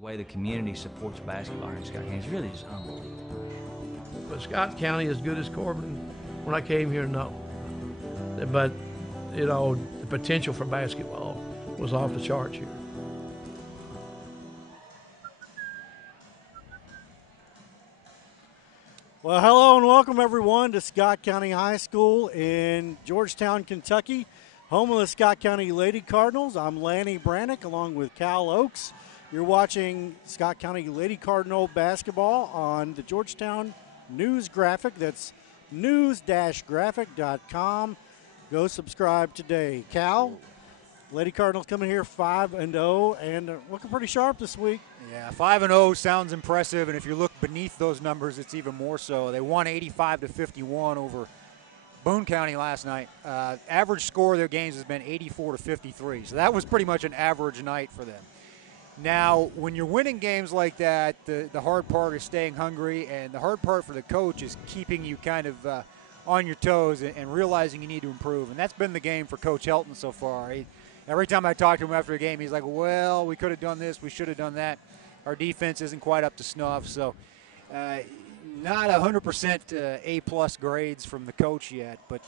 The way the community supports basketball here in Scott County is really just unbelievable. But Scott County, as good as Corbin, when I came here, no. But, you know, the potential for basketball was off the charts here. Well, hello and welcome everyone to Scott County High School in Georgetown, Kentucky, home of the Scott County Lady Cardinals. I'm Lanny Brannick along with Cal Oakes. You're watching Scott County Lady Cardinal basketball on the Georgetown News Graphic. That's news-graphic.com. Go subscribe today. Cal, Lady Cardinals coming here 5-0 and looking pretty sharp this week. Yeah, 5-0 sounds impressive, and if you look beneath those numbers, it's even more so. They won 85-51 over Boone County last night. Average score of their games has been 84-53, so that was pretty much an average night for them. Now, when you're winning games like that, the hard part is staying hungry, and the hard part for the coach is keeping you kind of on your toes and realizing you need to improve, and that's been the game for Coach Helton so far. Every time I talk to him after a game, he's like, well, we could have done this, we should have done that. Our defense isn't quite up to snuff, so not 100% A-plus grades from the coach yet. But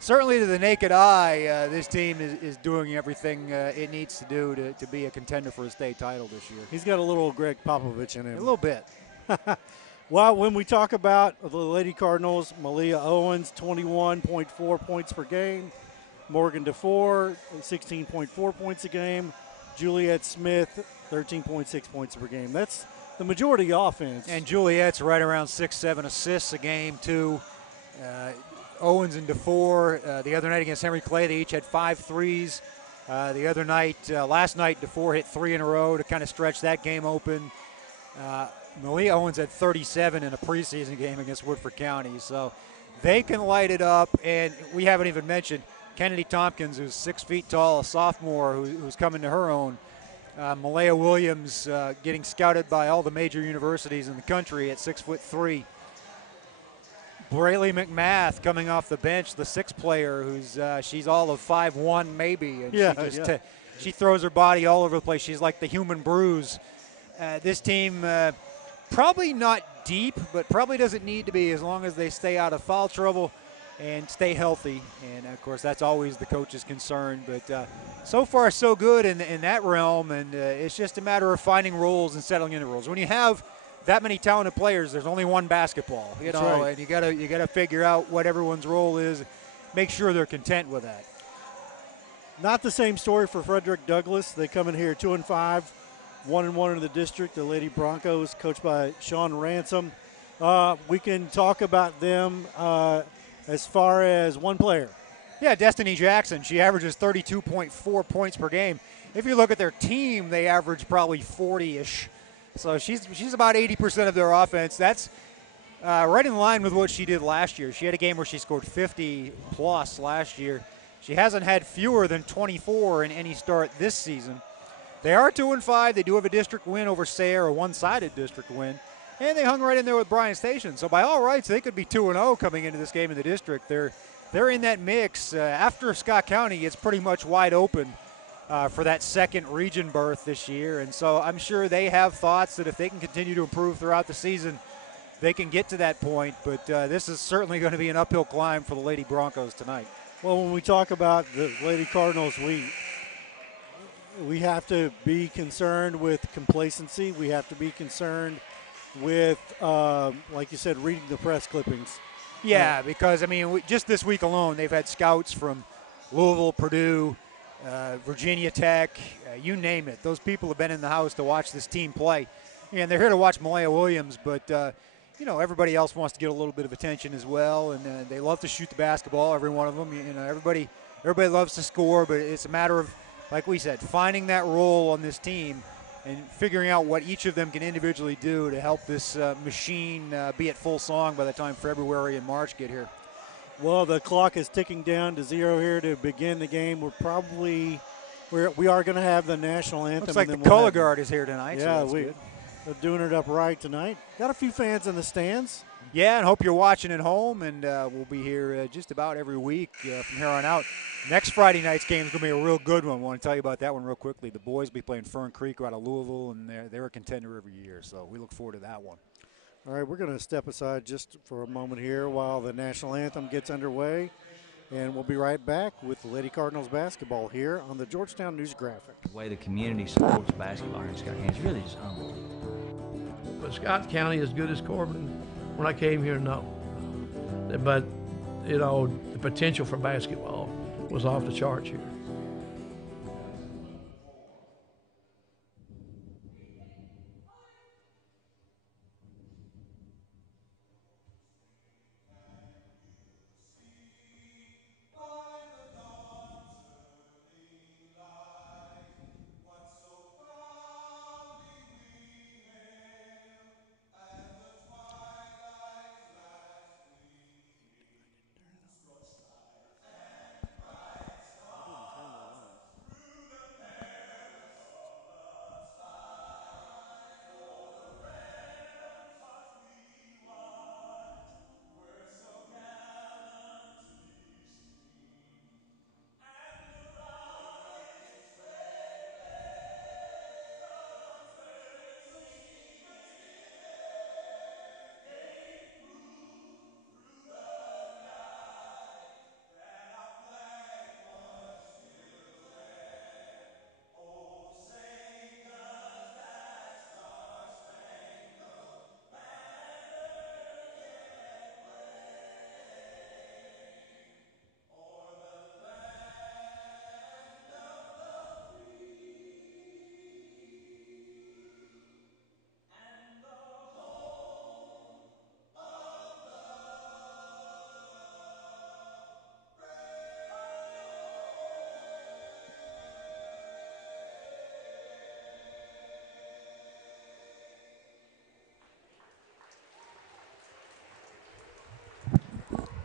certainly to the naked eye, this team is doing everything it needs to do to be a contender for a state title this year. He's got a little Greg Popovich in him. A little bit. Well, when we talk about the Lady Cardinals, Malia Owens, 21.4 points per game. Morgan DeFore, 16.4 points a game. Juliet Smith, 13.6 points per game. That's the majority offense. And Juliet's right around 6-7 assists a game, too. Owens and DeFore, the other night against Henry Clay, they each had 5 threes. The other night, last night, DeFore hit 3 in a row to kind of stretch that game open. Malia Owens had 37 in a preseason game against Woodford County. So they can light it up, and we haven't even mentioned Kennedy Tompkins, who's 6 feet tall, a sophomore who's coming to her own. Malaya Williams getting scouted by all the major universities in the country at 6'3". Braylee McMath coming off the bench, the 6th player, who's she's all of 5'1" maybe, and she throws her body all over the place. She's like the human bruise. This team probably not deep, but probably doesn't need to be as long as they stay out of foul trouble and stay healthy, and of course that's always the coach's concern. But so far so good in that realm, and it's just a matter of finding roles and settling into roles. When you have that many talented players, there's only one basketball, you know, right. And you gotta figure out what everyone's role is, make sure they're content with that. Not the same story for Frederick Douglass. They come in here 2-5, 1-1 in the district. The Lady Broncos, coached by Sean Ransom. We can talk about them. As far as one player. Yeah, Destiny Jackson. She averages 32.4 points per game. If you look at their team, they average probably 40-ish. So she's about 80% of their offense. That's right in line with what she did last year. She had a game where she scored 50-plus last year. She hasn't had fewer than 24 in any start this season. They are 2-5. They do have a district win over Sayre, a one-sided district win. And they hung right in there with Bryan Station. So by all rights, they could be 2-0 coming into this game in the district. They're in that mix. After Scott County, it's pretty much wide open for that second region berth this year. And so I'm sure they have thoughts that if they can continue to improve throughout the season, they can get to that point. But this is certainly going to be an uphill climb for the Lady Broncos tonight. Well, when we talk about the Lady Cardinals, we have to be concerned with complacency. We have to be concerned with, like you said, reading the press clippings. Yeah, because, I mean, just this week alone, they've had scouts from Louisville, Purdue, Virginia Tech, you name it. Those people have been in the house to watch this team play. And they're here to watch Malaya Williams, but, you know, everybody else wants to get a little bit of attention as well, and they love to shoot the basketball, every one of them. You know, everybody loves to score, but it's a matter of, like we said, finding that role on this team and figuring out what each of them can individually do to help this machine be at full song by the time February and March get here. Well, the clock is ticking down to 0 here to begin the game. We are going to have the national anthem. Looks like the color guard is here tonight. Yeah, so They're doing it up right tonight. Got a few fans in the stands. Yeah, and hope you're watching at home, and we'll be here just about every week from here on out. Next Friday night's game is going to be a real good one. I want to tell you about that one real quickly. The boys will be playing Fern Creek out of Louisville, and they're a contender every year, so we look forward to that one. All right, we're going to step aside just for a moment here while the national anthem gets underway, and we'll be right back with the Lady Cardinals basketball here on the Georgetown News Graphic. The way the community supports basketball here in Scott County is really just unbelievable. But Scott County, as good as Corbin, when I came here, no. But, you know, the potential for basketball was off the charts here.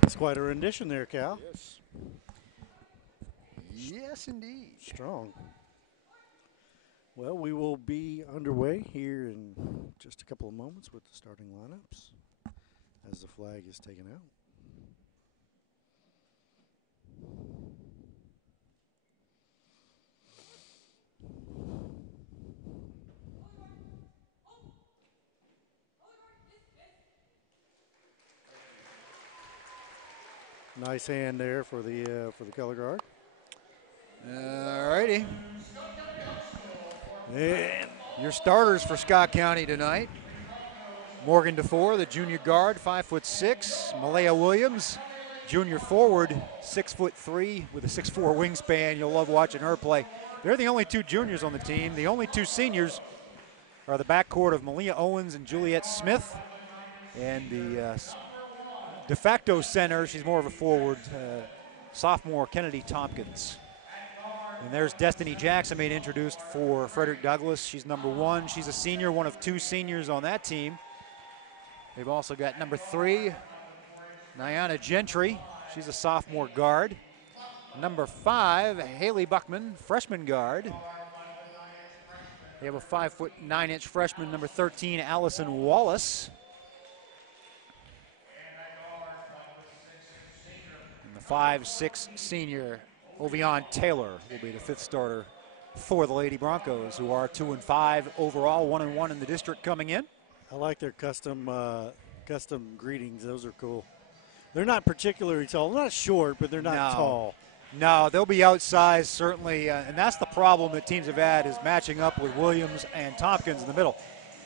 That's quite a rendition there, Cal. Yes. Yes, indeed. Strong. Well, we will be underway here in just a couple of moments with the starting lineups as the flag is taken out. Nice hand there for the color guard. All righty. And your starters for Scott County tonight. Morgan DeFore, the junior guard, 5'6". Malaya Williams, junior forward, 6'3", with a 6'4" wingspan. You'll love watching her play. They're the only two juniors on the team. The only two seniors are the backcourt of Malia Owens and Juliet Smith. And the de facto center, she's more of a forward, sophomore Kennedy Tompkins. And there's Destiny Jackson being introduced for Frederick Douglass. She's number 1. She's a senior, one of 2 seniors on that team. They've also got number 3, Nyana Gentry. She's a sophomore guard. Number 5, Haley Buckman, freshman guard. They have a 5'9" freshman, number 13, Allison Wallace. And the 5'6" senior, Ovion Taylor, will be the 5th starter for the Lady Broncos, who are 2-5 overall, 1-1 in the district coming in. I like their custom greetings. Those are cool. They're not particularly tall. They're not short, but they're not tall. No, they'll be outsized, certainly, and that's the problem that teams have had, is matching up with Williams and Tompkins in the middle.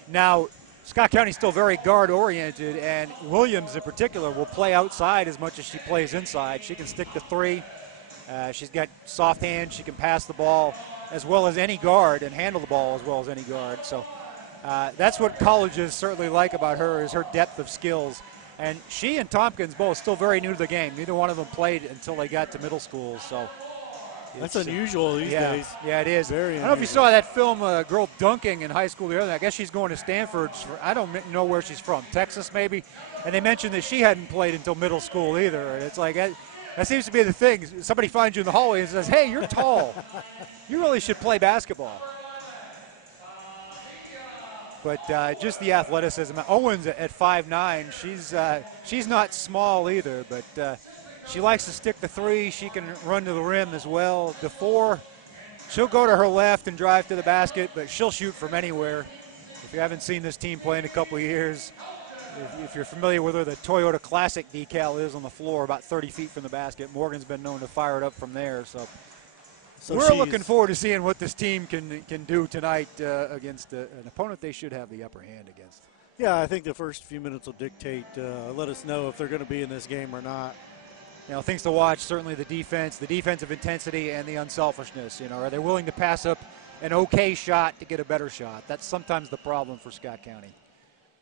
Now, Scott County's still very guard-oriented, and Williams in particular will play outside as much as she plays inside. She can stick the 3. She's got soft hands. She can pass the ball as well as any guard and handle the ball as well as any guard. So that's what colleges certainly like about her, is her depth of skills. And she and Tompkins both still very new to the game. Neither one of them played until they got to middle school. So that's unusual these days. Yeah, it is. Very I don't know if you saw that film, a girl dunking in high school the other day. I guess she's going to Stanford. I don't know where she's from, Texas maybe. And they mentioned that she hadn't played until middle school either. And it's like, that seems to be the thing. Somebody finds you in the hallway and says, hey, you're tall. You really should play basketball. But just the athleticism. Owens at 5'9", she's not small either, but she likes to stick the three. She can run to the rim as well. DeFore, she'll go to her left and drive to the basket, but she'll shoot from anywhere. If you haven't seen this team play in a couple of years, if you're familiar with where the Toyota Classic decal is on the floor, about 30 feet from the basket, Morgan's been known to fire it up from there. So we're looking forward to seeing what this team can do tonight against an opponent they should have the upper hand against. Yeah, I think the first few minutes will dictate, let us know if they're going to be in this game or not. You know, things to watch, certainly the defense, the defensive intensity, and the unselfishness. You know, are they willing to pass up an okay shot to get a better shot? That's sometimes the problem for Scott County.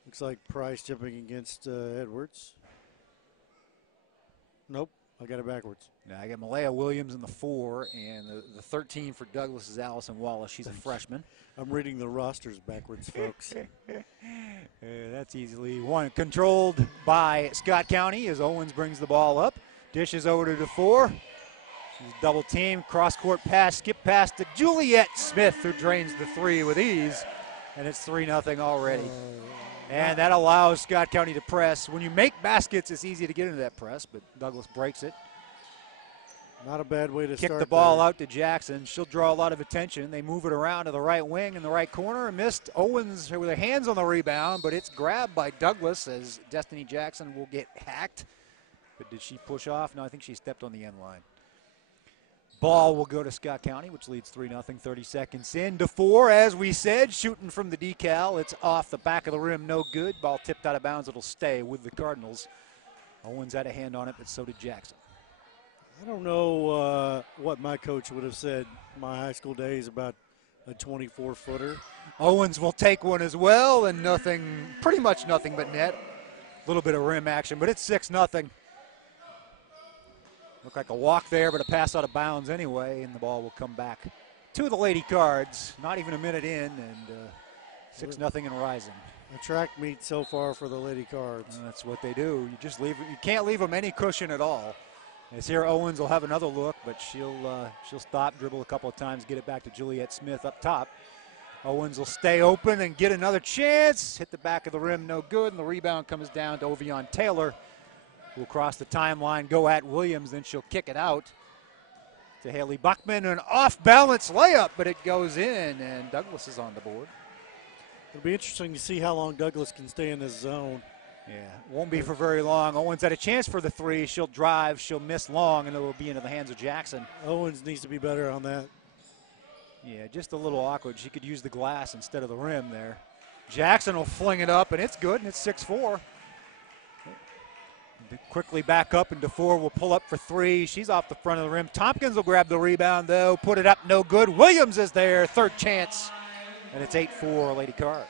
Looks like Price jumping against Edwards. Nope, I got it backwards. Now I got Malaya Williams in the 4, and the 13 for Douglas is Allison Wallace. She's a freshman. I'm reading the rosters backwards, folks. That's easily won. Controlled by Scott County as Owens brings the ball up. Dishes over to DeFore. She's double team, cross-court pass, skip pass to Juliet Smith, who drains the 3 with ease, and it's 3-0 already. And that allows Scott County to press. When you make baskets, it's easy to get into that press, but Douglas breaks it. Not a bad way to Kick start the ball there. out to Jackson. She'll draw a lot of attention. They move it around to the right wing in the right corner. Missed Owens with her hands on the rebound, but it's grabbed by Douglas as Destiny Jackson will get hacked. But did she push off? No, I think she stepped on the end line. Ball will go to Scott County, which leads 3-0, 30 seconds in. DeFore, as we said, shooting from the decal. It's off the back of the rim, no good. Ball tipped out of bounds. It'll stay with the Cardinals. Owens had a hand on it, but so did Jackson. I don't know what my coach would have said my high school days about a 24-footer. Owens will take one as well, and nothing, pretty much nothing but net. A little bit of rim action, but it's 6-0. Looked like a walk there, but a pass out of bounds anyway, and the ball will come back to the Lady Cards. Not even a minute in, and 6-0 and rising. A track meet so far for the Lady Cards. And that's what they do. You just leave. You can't leave them any cushion at all. As here, Owens will have another look, but she'll stop, dribble a couple of times, get it back to Juliet Smith up top. Owens will stay open and get another chance. Hit the back of the rim, no good, and the rebound comes down to Ovion Taylor, who will cross the timeline, go at Williams, then she'll kick it out to Haley Buckman. An off-balance layup, but it goes in, and Douglas is on the board. It'll be interesting to see how long Douglas can stay in this zone. Yeah, won't be for very long. Owens had a chance for the 3. She'll drive, she'll miss long, and it will be into the hands of Jackson. Owens needs to be better on that. Yeah, just a little awkward. She could use the glass instead of the rim there. Jackson will fling it up, and it's good, and it's 6-4. Quickly back up, and DeFore will pull up for 3. She's off the front of the rim. Tompkins will grab the rebound, though. Put it up, no good. Williams is there, third chance, and it's 8-4 Lady Cards.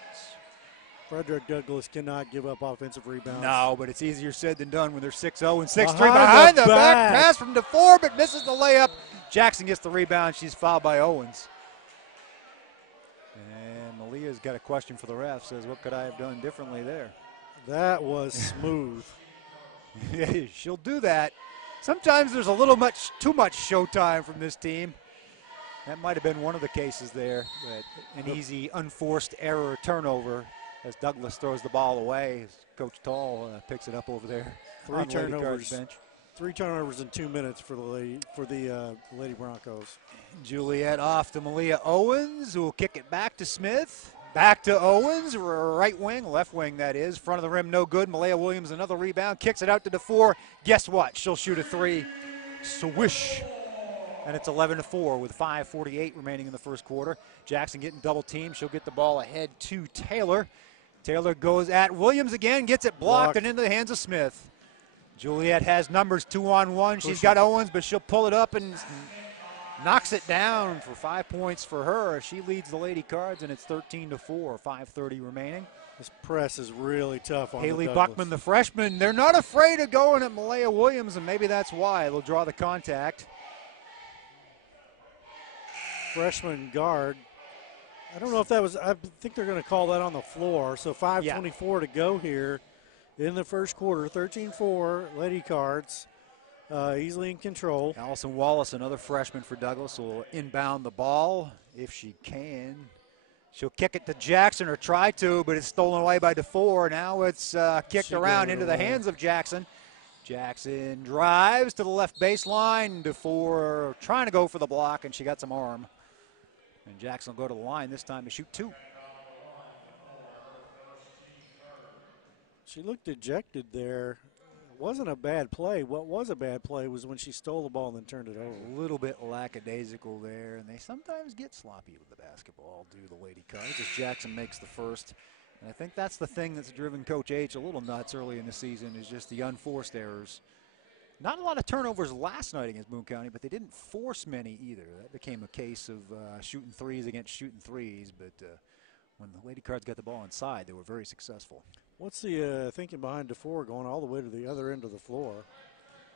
Frederick Douglas cannot give up offensive rebounds. No, but it's easier said than done when they're 6-0 and 6-3. Behind Behind the back back pass from DeFore, but misses the layup. Jackson gets the rebound. She's fouled by Owens. And Malia's got a question for the ref. Says, what could I have done differently there? That was smooth. She'll do that. Sometimes there's a little too much showtime from this team. That might have been one of the cases there. But an easy, unforced error turnover as Douglas throws the ball away. Coach Tall picks it up over there. 3 on Lady Cards turnovers. bench. 3 turnovers in 2 minutes for the Lady Broncos. Juliet off to Malia Owens, who will kick it back to Smith. Back to Owens, right wing, left wing that is. Front of the rim, no good. Malaya Williams, another rebound. Kicks it out to DeFore. Guess what? She'll shoot a 3. Swish. And it's 11-4 with 5:48 remaining in the first quarter. Jackson getting double teamed. She'll get the ball ahead to Taylor. Taylor goes at Williams again, gets it blocked and into the hands of Smith. Juliet has numbers 2-on-1. She's got Owens, but she'll pull it up and knocks it down for 5 points for her. She leads the Lady Cards, and it's 13-4, 5:30 remaining. This press is really tough on Haley Douglas. Buckman, the freshman. They're not afraid of going at Malaya Williams, and maybe that's why they'll draw the contact. Freshman guard. I don't know if that was, I think they're going to call that on the floor. So 5:24 to go here in the first quarter. 13-4, Lady Cards. Easily in control. Allison Wallace, another freshman for Douglas, will inbound the ball if she can. She'll kick it to Jackson, or try to, but it's stolen away by DeFore. Now it's kicked around into the hands of Jackson. Jackson drives to the left baseline. DeFore trying to go for the block, and she got some arm. And Jackson will go to the line this time to shoot 2. She looked dejected there. It wasn't a bad play. What was a bad play was when she stole the ball and then turned it over. A little bit lackadaisical there, and they sometimes get sloppy with the basketball, do the Lady Cards, as Jackson makes the first. And I think that's the thing that's driven Coach H a little nuts early in the season, is just the unforced errors. Not a lot of turnovers last night against Boone County, but they didn't force many either. That became a case of shooting threes against shooting threes, but when the Lady Cards got the ball inside, they were very successful. What's the thinking behind DeFore going all the way to the other end of the floor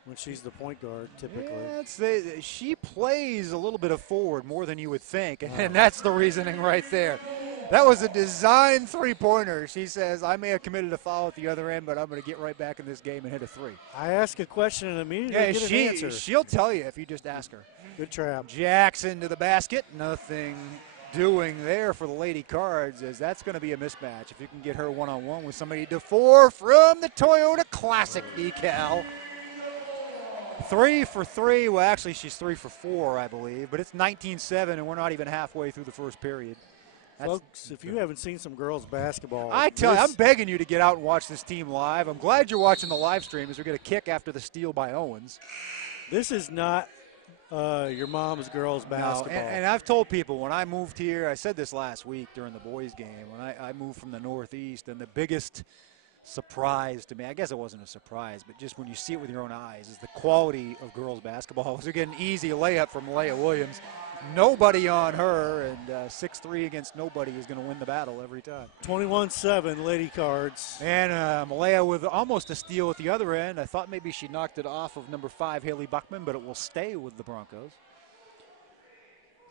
when she's the point guard typically? Yeah, she plays a little bit of forward more than you would think, and that's the reasoning right there. That was a design three-pointer. She says, I may have committed a foul at the other end, but I'm going to get right back in this game and hit a 3. I ask a question and immediately get an answer. She'll tell you if you just ask her. Good trap. Jackson to the basket. Nothing doing there for the Lady Cards, as that's going to be a mismatch. If you can get her one-on-one with somebody. DeFore from the Toyota Classic decal. 3 for 3. Well, actually, she's 3 for 4, I believe. But it's 19-7, and we're not even halfway through the first period. Folks, if you haven't seen some girls basketball, I tell you, I'm begging you to get out and watch this team live. I'm glad you're watching the live stream, as we get a kick after the steal by Owens. This is not your mom's girls basketball. No, and I've told people when I moved here, I said this last week during the boys game, when I moved from the Northeast, and the biggest surprise to me, I guess it wasn't a surprise, but just when you see it with your own eyes, is the quality of girls basketball. So we get an easy layup from Malaya Williams. Nobody on her, and 6-3 against nobody is going to win the battle every time. 21-7, Lady Cards. And Malaya with almost a steal at the other end. I thought maybe she knocked it off of number 5, Haley Buckman, but it will stay with the Broncos.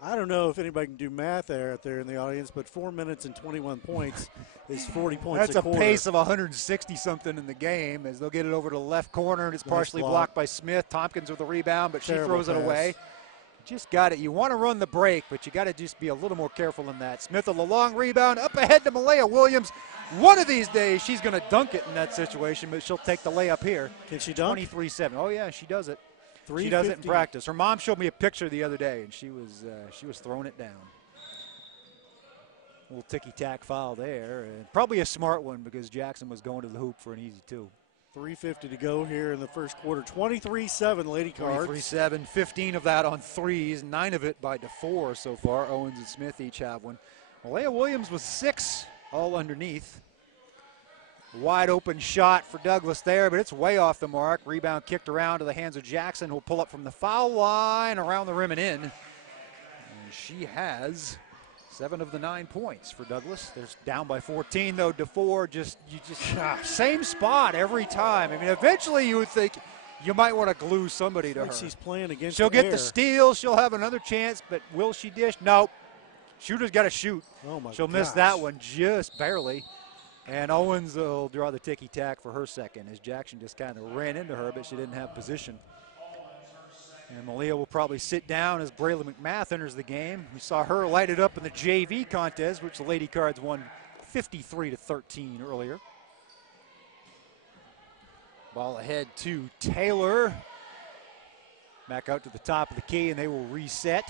I don't know if anybody can do math out there in the audience, but 4 minutes and 21 points is 40 points That's a quarter. Pace of 160-something in the game, as they'll get it over to the left corner, and it's partially blocked by Smith. Tompkins with the rebound, but she throws it away. Just got it. You want to run the break, but you got to just be a little more careful than that. Smith with a long rebound, up ahead to Malaya Williams. One of these days, she's going to dunk it in that situation, but she'll take the layup here. Can she dunk? 23-7. Oh yeah, she does it. She does it in practice. Her mom showed me a picture the other day, and she was throwing it down. A little ticky-tack foul there, and probably a smart one because Jackson was going to the hoop for an easy 2. 3:50 to go here in the first quarter. 23-7, Lady Cards. 23-7, 15 of that on threes, 9 of it by DeFore so far. Owens and Smith each have one. Malaya Williams with 6, all underneath. Wide open shot for Douglas there, but it's way off the mark. Rebound kicked around to the hands of Jackson, who'll pull up from the foul line, around the rim and in. And she has 7 of the 9 points for Douglas. They're down by 14, though. DeFore same spot every time. I mean, eventually you would think you might want to glue somebody to her. She's playing against She'll get the steal. She'll have another chance, but will she dish? Nope. Shooter's got to shoot. Oh, my She'll miss that one just barely. And Owens will draw the ticky-tack for her second, as Jackson just kind of ran into her, but she didn't have position. And Malaya will probably sit down as Braylon McMath enters the game. We saw her light it up in the JV contest, which the Lady Cards won 53-13 earlier. Ball ahead to Taylor. Back out to the top of the key, and they will reset.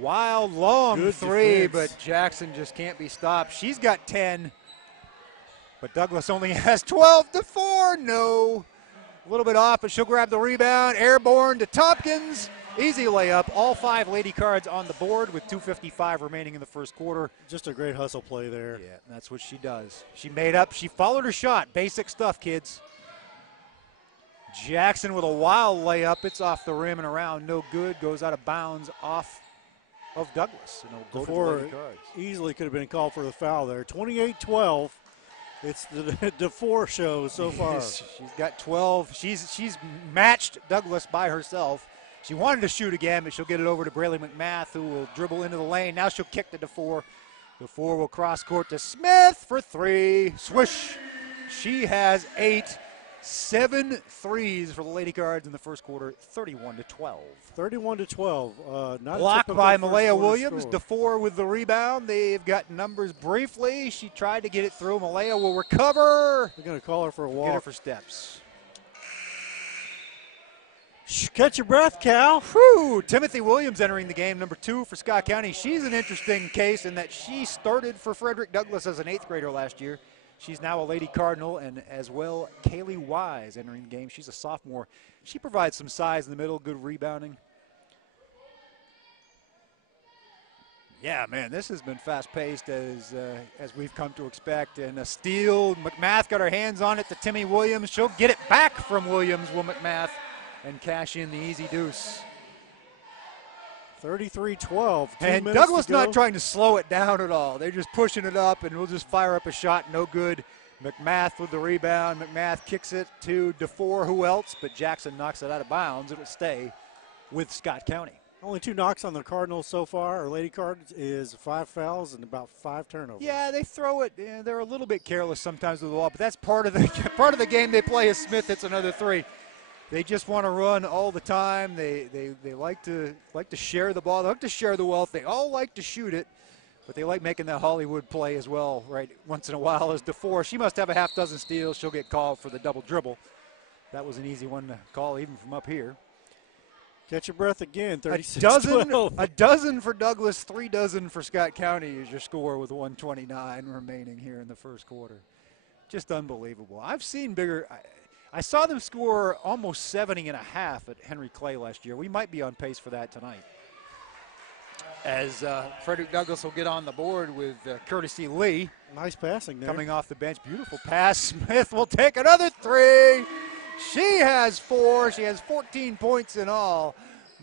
Wild, long Good 3, defense. but Jackson just can't be stopped. She's got 10, but Douglas only has 12. DeFore, no. A little bit off, but she'll grab the rebound. Airborne to Tompkins. Easy layup. All 5 Lady Cards on the board with 2:55 remaining in the first quarter. Just a great hustle play there. Yeah, that's what she does. She made up. She followed her shot. Basic stuff, kids. Jackson with a wild layup. It's off the rim and around. No good. Goes out of bounds off of Douglas. And it'll go to the Lady Cards. Easily could have been called for the foul there. 28-12. It's the DeFore show so far. She's got 12. She's matched Douglas by herself. She wanted to shoot again, but she'll get it over to Braylon McMath, who will dribble into the lane. Now she'll kick to DeFore. DeFore will cross court to Smith for 3. Swish. She has 8. 7 threes for the Lady Cards in the first quarter, 31-12. 31-12. Not Blocked by Malaya Malaya Williams. DeFore with the rebound. They've got numbers briefly. She tried to get it through. Malaya will recover. They're going to call her for a walk. Get her for steps. Catch your breath, Cal. Whew. Timothy Williams entering the game, number 2 for Scott County. She's an interesting case in that she started for Frederick Douglass as an 8th grader last year. She's now a Lady Cardinal, and as well, Kaylee Wise entering the game. She's a sophomore. She provides some size in the middle, good rebounding. Yeah, man, this has been fast-paced as we've come to expect. And a steal. McMath got her hands on it to Timmy Williams. She'll get it back from Williams, will McMath, and cash in the easy deuce. 33-12. And Douglas not trying to slow it down at all. They're just pushing it up, and we'll just fire up a shot. No good. McMath with the rebound. McMath kicks it to DeFore. Who else? But Jackson knocks it out of bounds. It'll stay with Scott County. Only 2 knocks on the Cardinals so far, or Lady Cards, is 5 fouls and about 5 turnovers. Yeah, they throw it. They're a little bit careless sometimes with the ball, but that's part of the game they play as Smith hits another 3. They just want to run all the time. They like to share the ball. They like to share the wealth. They all like to shoot it, but they like making that Hollywood play as well, right? Once in a while as DeFore. She must have a half dozen steals. She'll get called for the double dribble. That was an easy one to call even from up here. Catch your breath again. 36-12. A dozen for Douglas, 3 dozen for Scott County is your score with 1:29 remaining here in the first quarter. Just unbelievable. I've seen bigger. I saw them score almost 70 and a half at Henry Clay last year. We might be on pace for that tonight. As Frederick Douglass will get on the board with Courtesy Lee. Nice passing there. Coming off the bench. Beautiful pass. Smith will take another 3. She has 4. She has 14 points in all.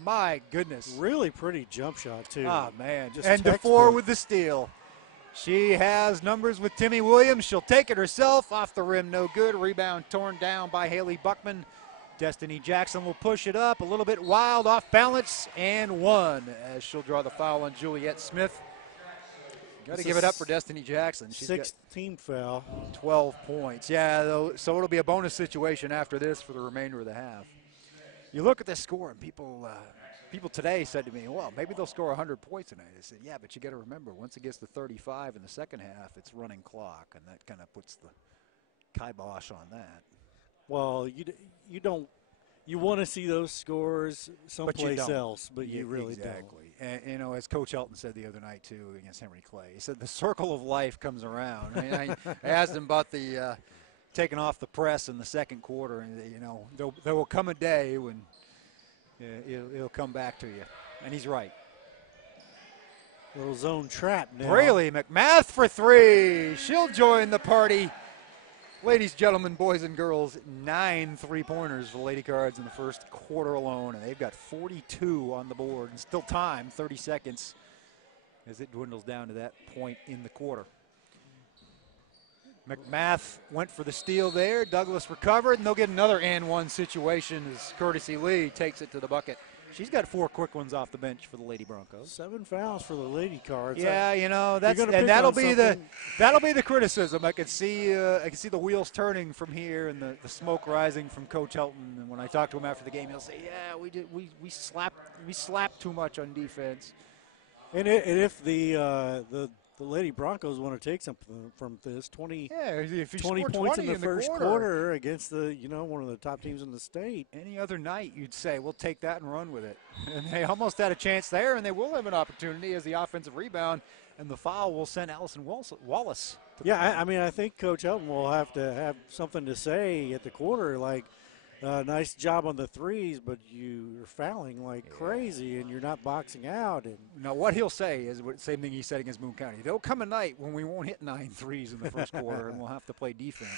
My goodness. Really pretty jump shot, too. Oh, man. Just and DeFore with the steal. She has numbers with Timmy Williams. She'll take it herself. Off the rim, no good. Rebound torn down by Haley Buckman. Destiny Jackson will push it up. A little bit wild, off balance, and 1 as she'll draw the foul on Juliet Smith. Got to give it up for Destiny Jackson. She's 16th foul. 12 points. Yeah, so it'll be a bonus situation after this for the remainder of the half. You look at this score, and people today said to me, well, maybe they'll score 100 points tonight. I said, yeah, but you got to remember, once it gets to 35 in the second half, it's running clock, and that kind of puts the kibosh on that. Well, you want to see those scores someplace else, but you really exactly. And, you know, as Coach Elton said the other night, too, against Henry Clay, he said the circle of life comes around. I mean, I asked him about the taking off the press in the second quarter, and, you know, there will come a day when it'll come back to you. And he's right. Little zone trap now. Braley McMath for 3. She'll join the party. Ladies, gentlemen, boys, and girls, 9 3-pointers for the Lady Cards in the first quarter alone, and they've got 42 on the board, and still time, 30 seconds, as it dwindles down to that point in the quarter. McMath went for the steal there. Douglas recovered, and they'll get another and 1 situation as Courtesy Lee takes it to the bucket. She's got 4 quick ones off the bench for the Lady Broncos. 7 fouls for the Lady Cards. Yeah, you know, that'll be the criticism. I can see the wheels turning from here and the smoke rising from Coach Helton. And when I talk to him after the game, he'll say, "Yeah, we slapped too much on defense." And if the Lady Broncos want to take something from this, 20 points in the first quarter against one of the top teams in the state. Any other night, you'd say, we'll take that and run with it. And they almost had a chance there, and they will have an opportunity as the offensive rebound, and the foul will send Allison Wallace. I think Coach Helton will have to have something to say at the quarter, like, nice job on the threes, but you're fouling like crazy, and you're not boxing out. And now what he'll say is the same thing he said against Boone County. There'll come a night when we won't hit 9 threes in the first quarter, and we'll have to play defense.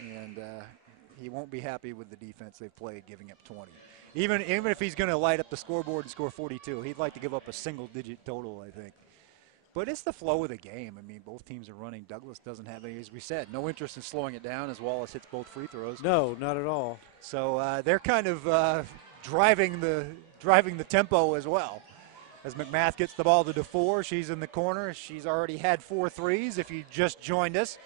And he won't be happy with the defense they've played, giving up 20. Even if he's going to light up the scoreboard and score 42, he'd like to give up a single-digit total, I think. But it's the flow of the game. I mean, both teams are running. Douglas doesn't have any, as we said, no interest in slowing it down as Wallace hits both free throws. No, not at all. So they're kind of driving the tempo as well. As McMath gets the ball to DeFore, she's in the corner. She's already had 4 threes if you just joined us.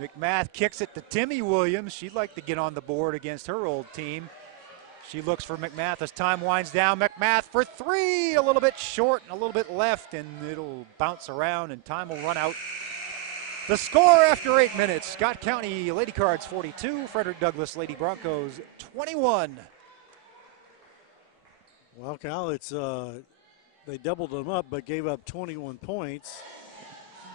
McMath kicks it to Timmy Williams. She'd like to get on the board against her old team. She looks for McMath as time winds down. McMath for three, a little bit short and a little bit left, and it'll bounce around and time will run out. The score after 8 minutes, Scott County Lady Cards 42, Frederick Douglass Lady Broncos 21. Well, Cal, it's they doubled them up but gave up 21 points.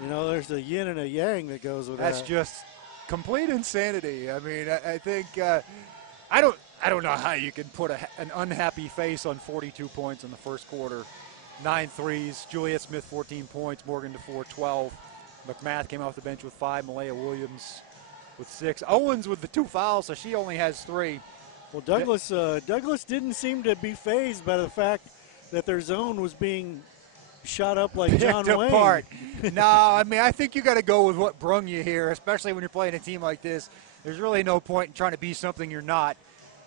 You know, there's a yin and a yang that goes with that. That's just complete insanity. I mean, I think I don't know how you can put an unhappy face on 42 points in the first quarter. 9 threes. Juliet Smith 14 points. Morgan DeFore 12. McMath came off the bench with 5. Malaya Williams with 6. Owens with the 2 fouls, so she only has 3. Well, Douglas didn't seem to be fazed by the fact that their zone was being shot up like John Wayne. Apart. No, I mean, I think you got to go with what brung you here, especially when you're playing a team like this. There's really no point in trying to be something you're not.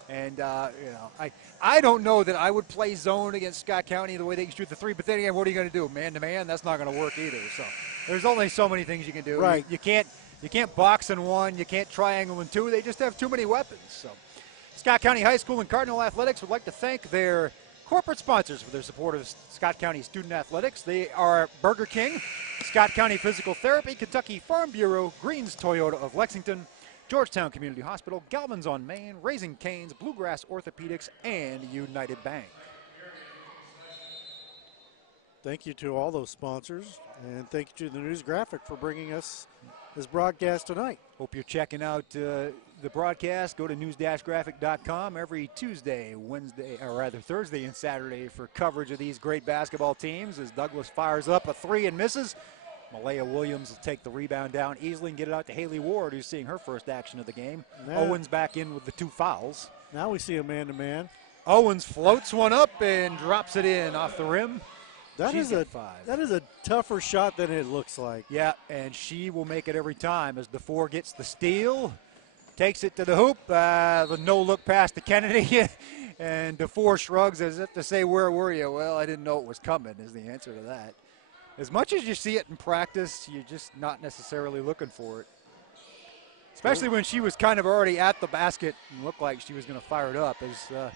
And, I don't know that I would play zone against Scott County the way they can shoot the 3, but then again, what are you going to do? Man-to-man? That's not going to work either. So there's only so many things you can do. Right. You can't box in 1. You can't triangle in 2. They just have too many weapons. So Scott County High School and Cardinal Athletics would like to thank their corporate sponsors for their support of Scott County student athletics. They are Burger King, Scott County Physical Therapy, Kentucky Farm Bureau, Greens Toyota of Lexington, Georgetown Community Hospital, Galvin's on Main, Raising Cane's, Bluegrass Orthopedics, and United Bank. Thank you to all those sponsors, and thank you to the News Graphic for bringing us this broadcast tonight. Hope you're checking out the broadcast. Go to news-graphic.com every Tuesday, Thursday and Saturday for coverage of these great basketball teams as Douglas fires up a 3 and misses. Malaya Williams will take the rebound down easily and get it out to Haley Ward, who's seeing her first action of the game. Owens back in with the 2 fouls. Now we see a man-to-man. Owens floats one up and drops it in off the rim. That is a tougher shot than it looks like. Yeah, and she will make it every time as DeFore gets the steal, takes it to the hoop, the no-look pass to Kennedy, and DeFore shrugs as if to say, where were you? Well, I didn't know it was coming is the answer to that. As much as you see it in practice, you're just not necessarily looking for it. Especially when she was kind of already at the basket and looked like she was going to fire it up. As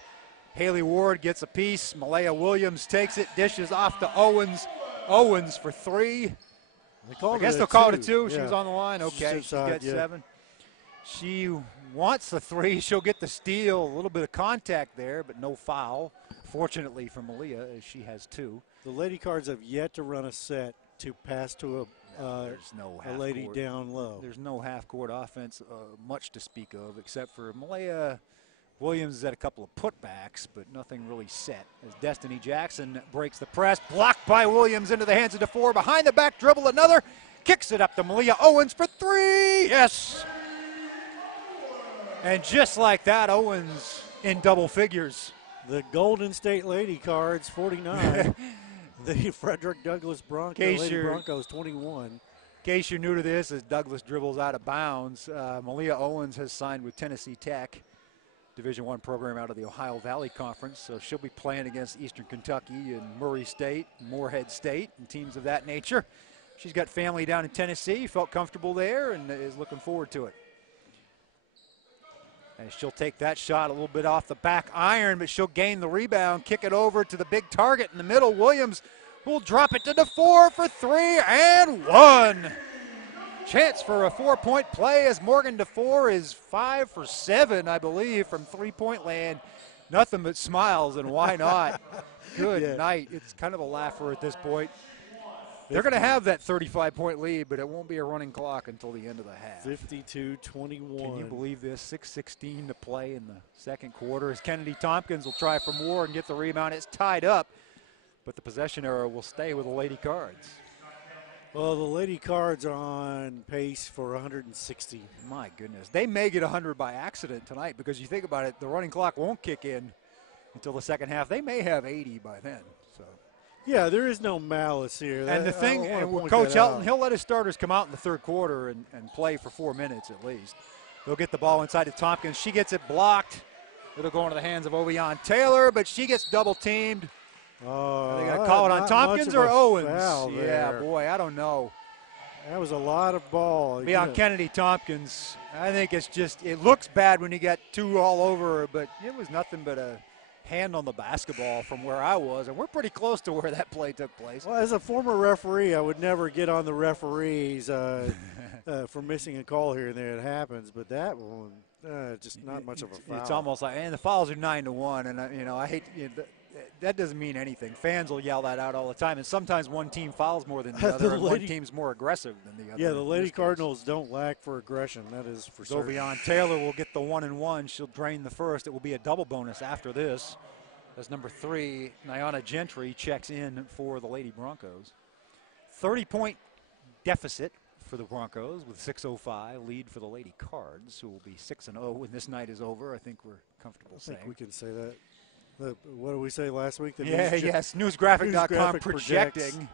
Haley Ward gets a piece, Malaya Williams takes it, dishes off to Owens. Owens for 3. I guess they'll call it a 2. Yeah. She was on the line. Okay, she's got 7. She wants the 3. She'll get the steal. A little bit of contact there, but no foul. Fortunately for Malia, as she has 2. The Lady Cards have yet to run a set to pass to a lady down low. There's no half-court offense much to speak of, except for Malaya Williams has had a couple of putbacks, but nothing really set. As Destiny Jackson breaks the press, blocked by Williams into the hands of DeFore. Behind the back dribble, another. Kicks it up to Malia Owens for 3. Yes! And just like that, Owens in double figures. The Golden State Lady Cards, 49. The Frederick Douglass Lady Broncos, 21. In case you're new to this, as Douglas dribbles out of bounds, Malia Owens has signed with Tennessee Tech, Division I program out of the Ohio Valley Conference, so she'll be playing against Eastern Kentucky and Murray State, Morehead State, and teams of that nature. She's got family down in Tennessee, felt comfortable there, and is looking forward to it. And she'll take that shot a little bit off the back iron, but she'll gain the rebound, kick it over to the big target in the middle. Williams will drop it to DeFore for 3 and 1. Chance for a 4-point play as Morgan DeFore is 5 for 7, I believe, from three-point land. Nothing but smiles, and why not? Good night. It's kind of a laugher at this point. They're going to have that 35-point lead, but it won't be a running clock until the end of the half. 52-21. Can you believe this? 6:16 to play in the second quarter as Kennedy Tompkins will try for more and get the rebound. It's tied up, but the possession arrow will stay with the Lady Cards. Well, the Lady Cards are on pace for 160. My goodness. They may get 100 by accident tonight because you think about it, the running clock won't kick in until the second half. They may have 80 by then. So. Yeah, there is no malice here. And the thing, and with Coach Elton, he'll let his starters come out in the third quarter and play for 4 minutes at least. They'll get the ball inside to Tompkins. She gets it blocked. It'll go into the hands of Ovion Taylor, but she gets double-teamed. Are they going to call it on Tompkins or Owens? Yeah, boy, I don't know. That was a lot of ball. Be on Kennedy Tompkins. I think it's just, it looks bad when you got two all over her, but it was nothing but a hand on the basketball from where I was, and we're pretty close to where that play took place. Well, as a former referee, I would never get on the referees for missing a call here and there. It happens, but that one, just not much of a foul. It's almost like, and the fouls are 9-1, and I hate. That doesn't mean anything. Fans will yell that out all the time, and sometimes one team fouls more than the other, and one team's more aggressive than the other. Yeah, the Lady Cardinals don't lack for aggression. That is for sure. Zovion Taylor will get the 1-1. She'll drain the first. It will be a double bonus after this. As number 3, Nyana Gentry checks in for the Lady Broncos. 30-point deficit for the Broncos with 6:05. Lead for the Lady Cards, who will be 6-0 when this night is over. I think we're comfortable saying. I think we can say that. What did we say last week? Newsgraphic.com projecting.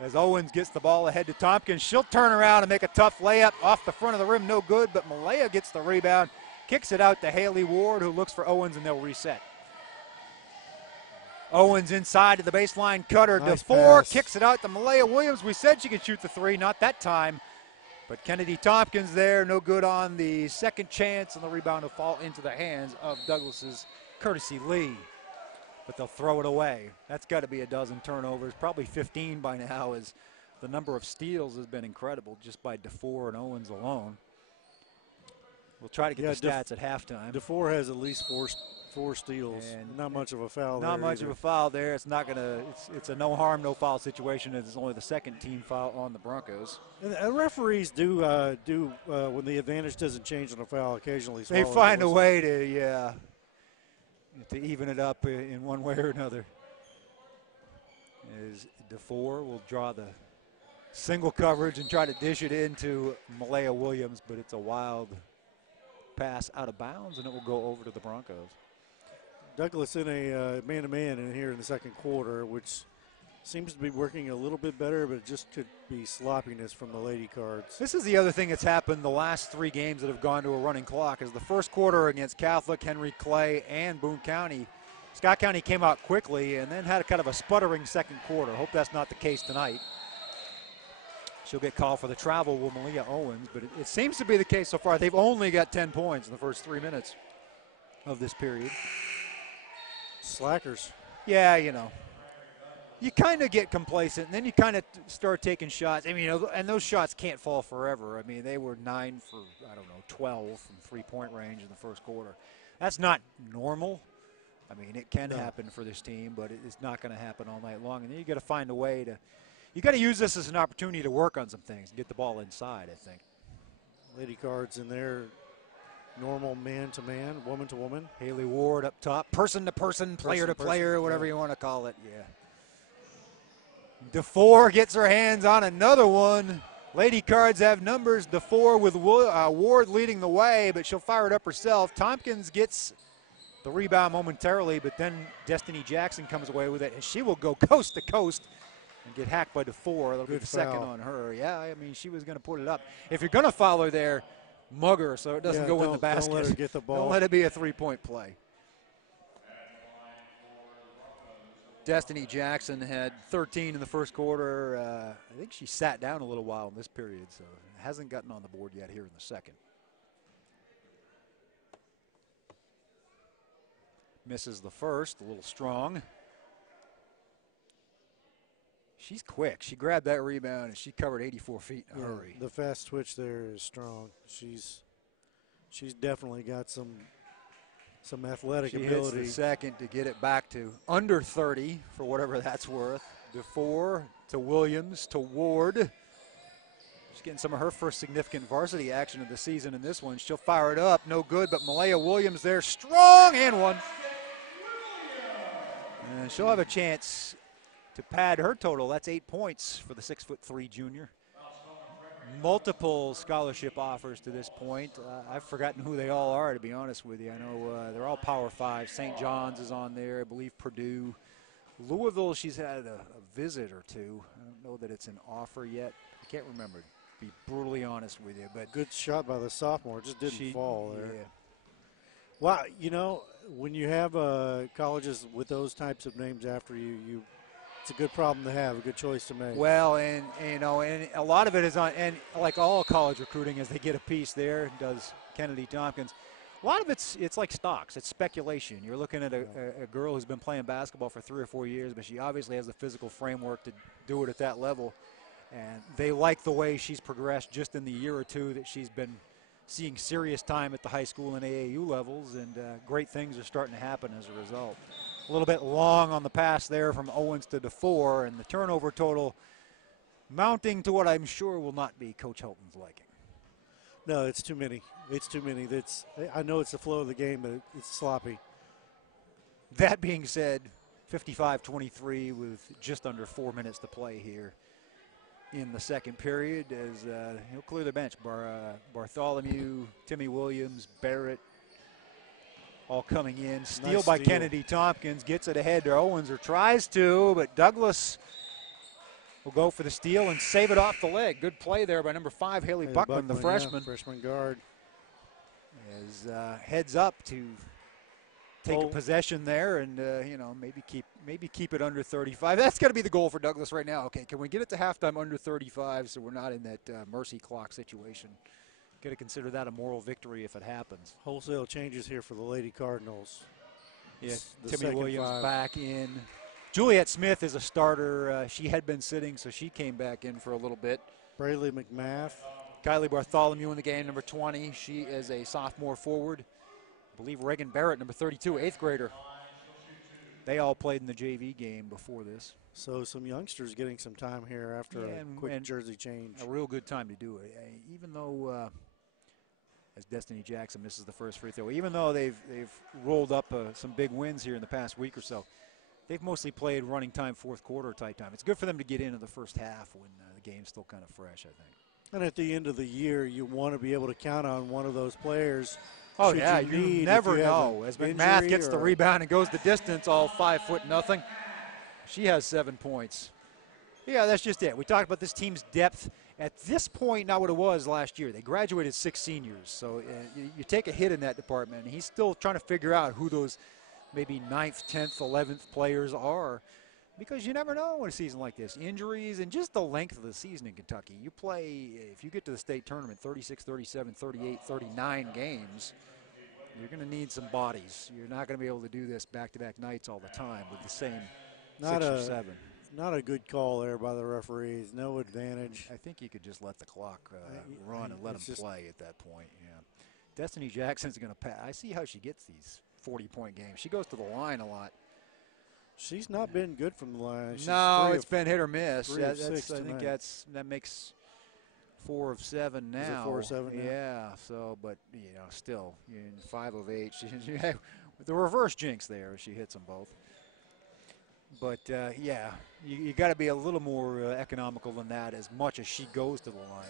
As Owens gets the ball ahead to Tompkins. She'll turn around and make a tough layup off the front of the rim. No good, but Malaya gets the rebound. Kicks it out to Haley Ward, who looks for Owens, and they'll reset. Owens inside to the baseline cutter. Nice DeFore pass. kicks it out to Malaya Williams. We said she could shoot the three, not that time. But Kennedy Tompkins there, no good on the second chance, and the rebound will fall into the hands of Douglas's Courtesy Lee. But they'll throw it away. That's got to be a dozen turnovers, probably 15 by now, as the number of steals has been incredible just by DeFore and Owens alone. We'll try to get the stats at halftime. DeFore has at least four steals. And not much of a foul there. Not much of a foul there. It's not going to. It's a no harm, no foul situation. It's only the second team foul on the Broncos. And referees do when the advantage doesn't change on a foul occasionally. They find a way to even it up in one way or another. As DeFore will draw the single coverage and try to dish it into Malaya Williams, but it's a wild pass out of bounds, and it will go over to the Broncos. Douglas in a man-to-man in here in the second quarter, which seems to be working a little bit better, but it just could be sloppiness from the Lady Cards. This is the other thing that's happened the last 3 games that have gone to a running clock. Is the first quarter against Catholic, Henry Clay, and Boone County. Scott County came out quickly and then had a kind of a sputtering second quarter. Hope that's not the case tonight. She'll get called for the travel with Malia Owens, but it seems to be the case so far. They've only got 10 points in the first 3 minutes of this period. Slackers. Yeah, you kind of get complacent, and then you kind of start taking shots. I mean, and those shots can't fall forever. I mean, they were 9 for, 12 from three-point range in the first quarter. That's not normal. I mean, it can happen for this team, but it's not going to happen all night long. And then you got to find a way to. You got to use this as an opportunity to work on some things and get the ball inside, I think. Lady Cards in there, normal man-to-man, woman-to-woman. Haley Ward up top, person-to-person, player-to-player, whatever you want to call it, yeah. DeFore gets her hands on another one. Lady Cards have numbers. DeFore with Ward leading the way, but she'll fire it up herself. Tompkins gets the rebound momentarily, but then Destiny Jackson comes away with it. She will go coast to coast and get hacked by DeFore. That'll be the second on her. Yeah, I mean, she was going to put it up. If you're going to foul her there, mug her so it doesn't go in the basket. Don't let her get the ball. Don't let it be a three-point play. Destiny Jackson had 13 in the first quarter. I think she sat down a little while in this period, so hasn't gotten on the board yet here in the second. Misses the first, a little strong. She's quick. She grabbed that rebound, and she covered 84 feet in a hurry. The fast twitch there is strong. She's definitely got some athletic ability. She hits the second to get it back to under 30 for whatever that's worth. DeFore to Williams to Ward. She's getting some of her first significant varsity action of the season in this one. She'll fire it up. No good, but Malaya Williams there. Strong and one. And she'll have a chance to pad her total. That's 8 points for the 6'3" junior. Multiple scholarship offers to this point. I've forgotten who they all are, to be honest with you. I know they're all Power 5. St. John's is on there. I believe Purdue. Louisville, she's had a visit or two. I don't know that it's an offer yet. I can't remember, to be brutally honest with you. But good shot by the sophomore. Just didn't fall there. Yeah. Well, when you have colleges with those types of names after you It's a good problem to have, a good choice to make. Well, and a lot of it is on, and like all college recruiting, as they get a piece there, does Kennedy Tompkins. A lot of it's like stocks. It's speculation. You're looking at a girl who's been playing basketball for 3 or 4 years, but she obviously has the physical framework to do it at that level. And they like the way she's progressed just in the year or two that she's been seeing serious time at the high school and AAU levels, and great things are starting to happen as a result. A little bit long on the pass there from Owens to DeFore, and the turnover total mounting to what I'm sure will not be Coach Hilton's liking. No, it's too many. It's too many. I know it's the flow of the game, but it's sloppy. That being said, 55-23 with just under 4 minutes to play here in the second period as he'll clear the bench. Bartholomew, Timmy Williams, Barrett, all coming in. Steal by Kennedy Tompkins, gets it ahead to Owens, or tries to, but Douglas will go for the steal and save it off the leg. Good play there by number 5, Haley Buckman, the freshman. Yeah, freshman guard. As heads up to take a possession there and, maybe keep it under 35. That's got to be the goal for Douglas right now. Okay, can we get it to halftime under 35 so we're not in that mercy clock situation? Got to consider that a moral victory if it happens. Wholesale changes here for the Lady Cardinals. Yes, Timmy Williams back in. Juliet Smith is a starter. She had been sitting, so she came back in for a little bit. Braylee McMath. Kylie Bartholomew in the game, number 20. She is a sophomore forward. I believe Reagan Barrett, number 32, 8th grader. They all played in the JV game before this. So some youngsters getting some time here after a quick jersey change. A real good time to do it. Even though, as Destiny Jackson misses the first free throw, even though they've rolled up some big wins here in the past week or so, they've mostly played running time, fourth quarter type time. It's good for them to get into the first half when the game's still kind of fresh, I think. And at the end of the year, you want to be able to count on one of those players. Oh, yeah, you never know. As McMath gets the rebound and goes the distance, all 5'0". She has 7 points. Yeah, that's just it. We talked about this team's depth. At this point, not what it was last year. They graduated 6 seniors, so you take a hit in that department. And he's still trying to figure out who those maybe 9th, 10th, 11th players are, because you never know in a season like this. Injuries and just the length of the season in Kentucky. You play, if you get to the state tournament, 36, 37, 38, 39 games, you're going to need some bodies. You're not going to be able to do this back-to-back nights all the time with the same 6 or 7. Not a good call there by the referees. No advantage. I think you could just let the clock run and let them play at that point. Yeah, Destiny Jackson's going to pass. I see how she gets these 40-point games. She goes to the line a lot. She's not been good from the line. No, it's been hit or miss. I think that makes 4 of 7 now. Is it 4 of 7 now? Yeah. So, but still, 5 of 8. The reverse jinx there. She hits them both. But yeah, you got to be a little more economical than that. As much as she goes to the line,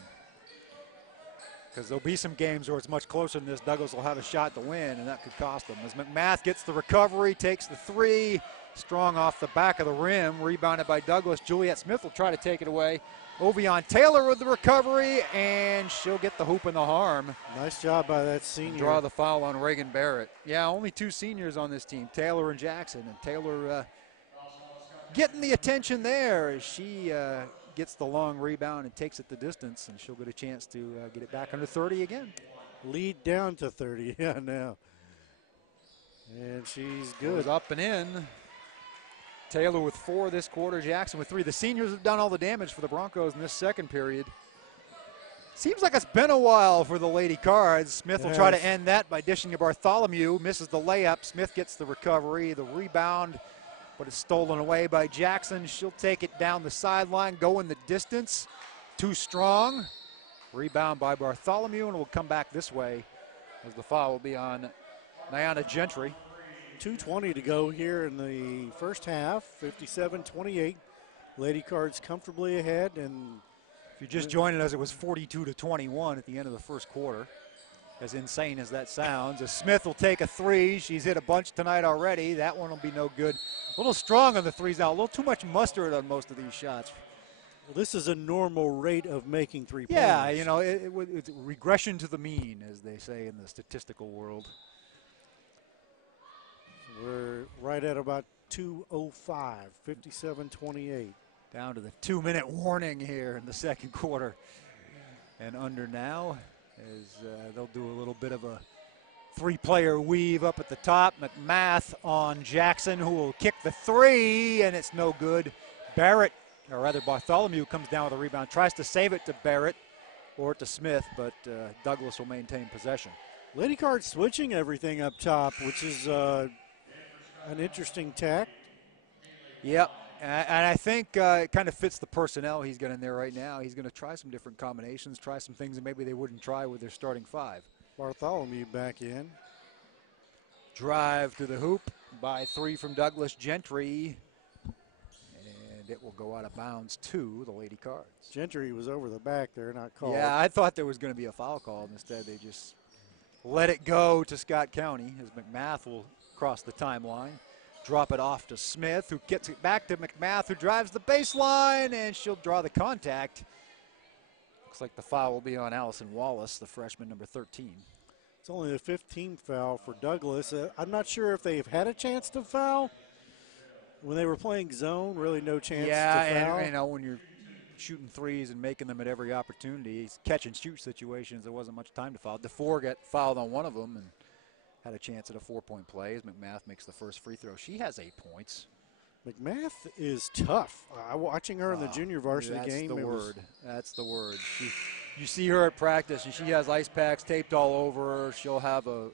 because there'll be some games where it's much closer than this. Douglas will have a shot to win, and that could cost them. As McMath gets the recovery, takes the 3. Strong off the back of the rim, rebounded by Douglas. Juliet Smith will try to take it away. Ovion Taylor with the recovery, and she'll get the hoop and the harm. Nice job by that senior. Draw the foul on Reagan Barrett. Yeah, only 2 seniors on this team, Taylor and Jackson. And Taylor getting the attention there as she gets the long rebound and takes it the distance, and she'll get a chance to get it back under 30 again. Lead down to 30, yeah, now. And she's good. Goes up and in. Taylor with 4 this quarter, Jackson with 3. The seniors have done all the damage for the Broncos in this second period. Seems like it's been a while for the Lady Cards. Smith will try to end that by dishing to Bartholomew. Misses the layup. Smith gets the recovery, the rebound, but it's stolen away by Jackson. She'll take it down the sideline, go in the distance. Too strong. Rebound by Bartholomew, and will come back this way as the foul will be on Nyana Gentry. 2:20 to go here in the first half, 57-28. Lady Cards comfortably ahead. And if you're just joining us, it was 42-21 at the end of the first quarter. As insane as that sounds, as Smith will take a 3. She's hit a bunch tonight already. That one will be no good. A little strong on the 3s now. A little too much mustard on most of these shots. Well, this is a normal rate of making 3 points. Yeah, it's regression to the mean, as they say in the statistical world. We're right at about 52:05, 57-28. Down to the 2-minute warning here in the second quarter. And under now, as they'll do a little bit of a three-player weave up at the top. McMath on Jackson, who will kick the three, and it's no good. Barrett, or rather Bartholomew, comes down with a rebound, tries to save it to Barrett or to Smith, but Douglas will maintain possession. Lady Card switching everything up top, which is an interesting tack. Yep, and I think it kind of fits the personnel he's got in there right now. He's going to try some different combinations, try some things that maybe they wouldn't try with their starting five. Bartholomew back in. Drive to the hoop by three from Douglas Gentry. And it will go out of bounds to the Lady Cards. Gentry was over the back there, not called. Yeah, I thought there was going to be a foul call. Instead, they just let it go to Scott County as McMath will cross the timeline. Drop it off to Smith, who gets it back to McMath, who drives the baseline, and she'll draw the contact. Looks like the foul will be on Allison Wallace, the freshman, number 13. It's only the 15th foul for Douglas. I'm not sure if they've had a chance to foul. When they were playing zone, really no chance to foul. Yeah, and you know, when you're shooting threes and making them at every opportunity, catch and shoot situations, there wasn't much time to foul. DeFore got fouled on one of them and had a chance at a 4-point play as McMath makes the first free throw. She has 8 points. McMath is tough. Watching her in the junior varsity game. That's the word. You see her at practice, and she has ice packs taped all over her. She'll have a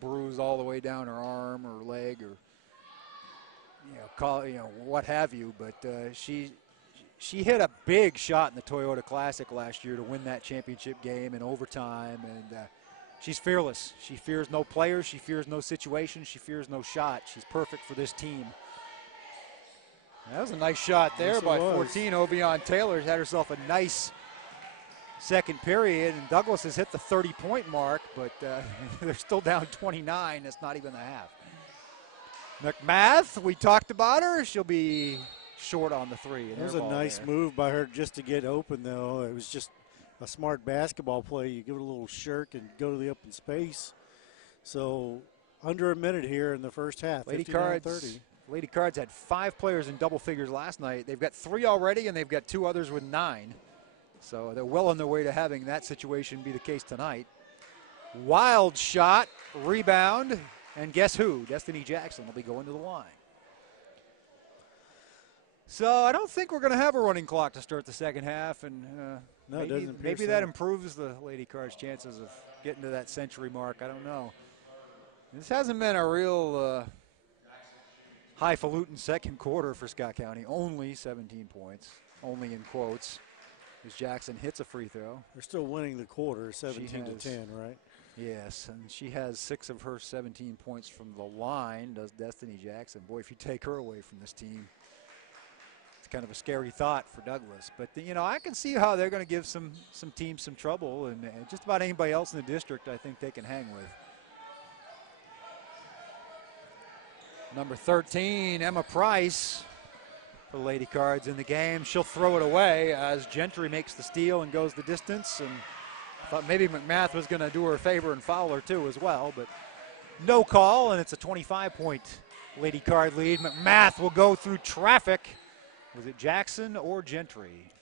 bruise all the way down her arm or leg or what have you. But she hit a big shot in the Toyota Classic last year to win that championship game in overtime, and she's fearless. She fears no players. She fears no situation. She fears no shot. She's perfect for this team. That was a nice shot there by 14. Ovion Taylor had herself a nice second period, and Douglas has hit the 30-point mark, but they're still down 29. That's not even the half. McMath, we talked about her. She'll be short on the three. It was a nice move by her just to get open, though. It was just a smart basketball play. You give it a little shirk and go to the open space. So under a minute here in the first half, 59-30. Lady Cards had 5 players in double figures last night. They've got 3 already, and they've got 2 others with 9. So they're well on their way to having that situation be the case tonight. Wild shot, rebound, and guess who? Destiny Jackson will be going to the line. So I don't think we're going to have a running clock to start the second half, and maybe that improves the Lady Cards' chances of getting to that century mark. I don't know. This hasn't been a real highfalutin second quarter for Scott County. Only 17 points, only in quotes, as Jackson hits a free throw. They're still winning the quarter, 17-10, right? Yes, and she has 6 of her 17 points from the line, does Destiny Jackson. Boy, if you take her away from this team, it's kind of a scary thought for Douglas. But, I can see how they're going to give some teams some trouble, and just about anybody else in the district I think they can hang with. Number 13, Emma Price, for the Lady Cards in the game. She'll throw it away as Gentry makes the steal and goes the distance. And I thought maybe McMath was going to do her a favor and foul her too as well, but no call, and it's a 25-point Lady Card lead. McMath will go through traffic. Was it Jackson or Gentry?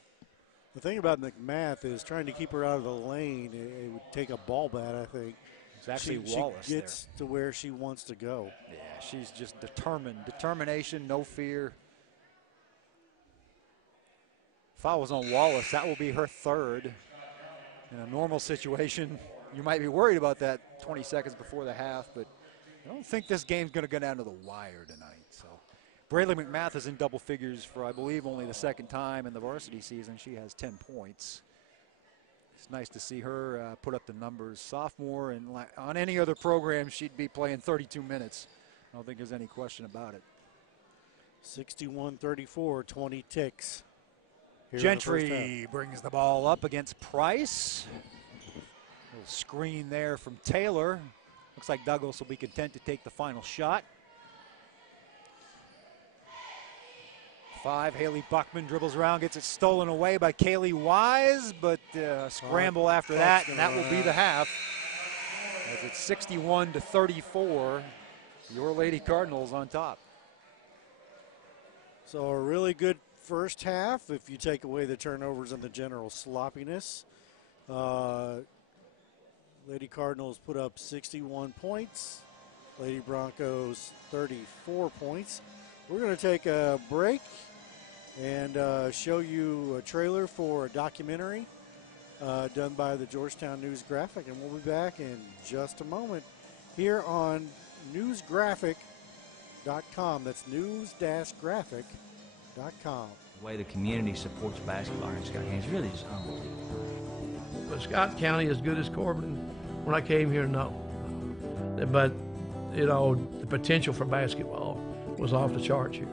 The thing about McMath is trying to keep her out of the lane. It would take a ball bat, I think. It's actually Wallace. She gets to where she wants to go. Yeah, she's just determined. Determination, no fear. Foul was on Wallace. That will be her third. In a normal situation, you might be worried about that 20 seconds before the half, but I don't think this game's going to go down to the wire tonight. So Braylon McMath is in double figures for, I believe, only the second time in the varsity season. She has 10 points. It's nice to see her put up the numbers. Sophomore, and on any other program, she'd be playing 32 minutes. I don't think there's any question about it. 61-34, 20 ticks. Gentry brings the ball up against Price. A little screen there from Taylor. Looks like Douglas will be content to take the final shot. 5, Haley Buckman dribbles around, gets it stolen away by Kaylee Wise, but scramble after that, and that will be the half. As it's 61-34, your Lady Cardinals on top. So a really good first half if you take away the turnovers and the general sloppiness. Lady Cardinals put up 61 points. Lady Broncos 34 points. We're going to take a break and show you a trailer for a documentary done by the Georgetown News Graphic, and we'll be back in just a moment here on newsgraphic.com. That's news-graphic.com. The way the community supports basketball here in Scott County is really just unbelievable. But Scott County as good as Corbin? When I came here, no. But, the potential for basketball was off the charts here.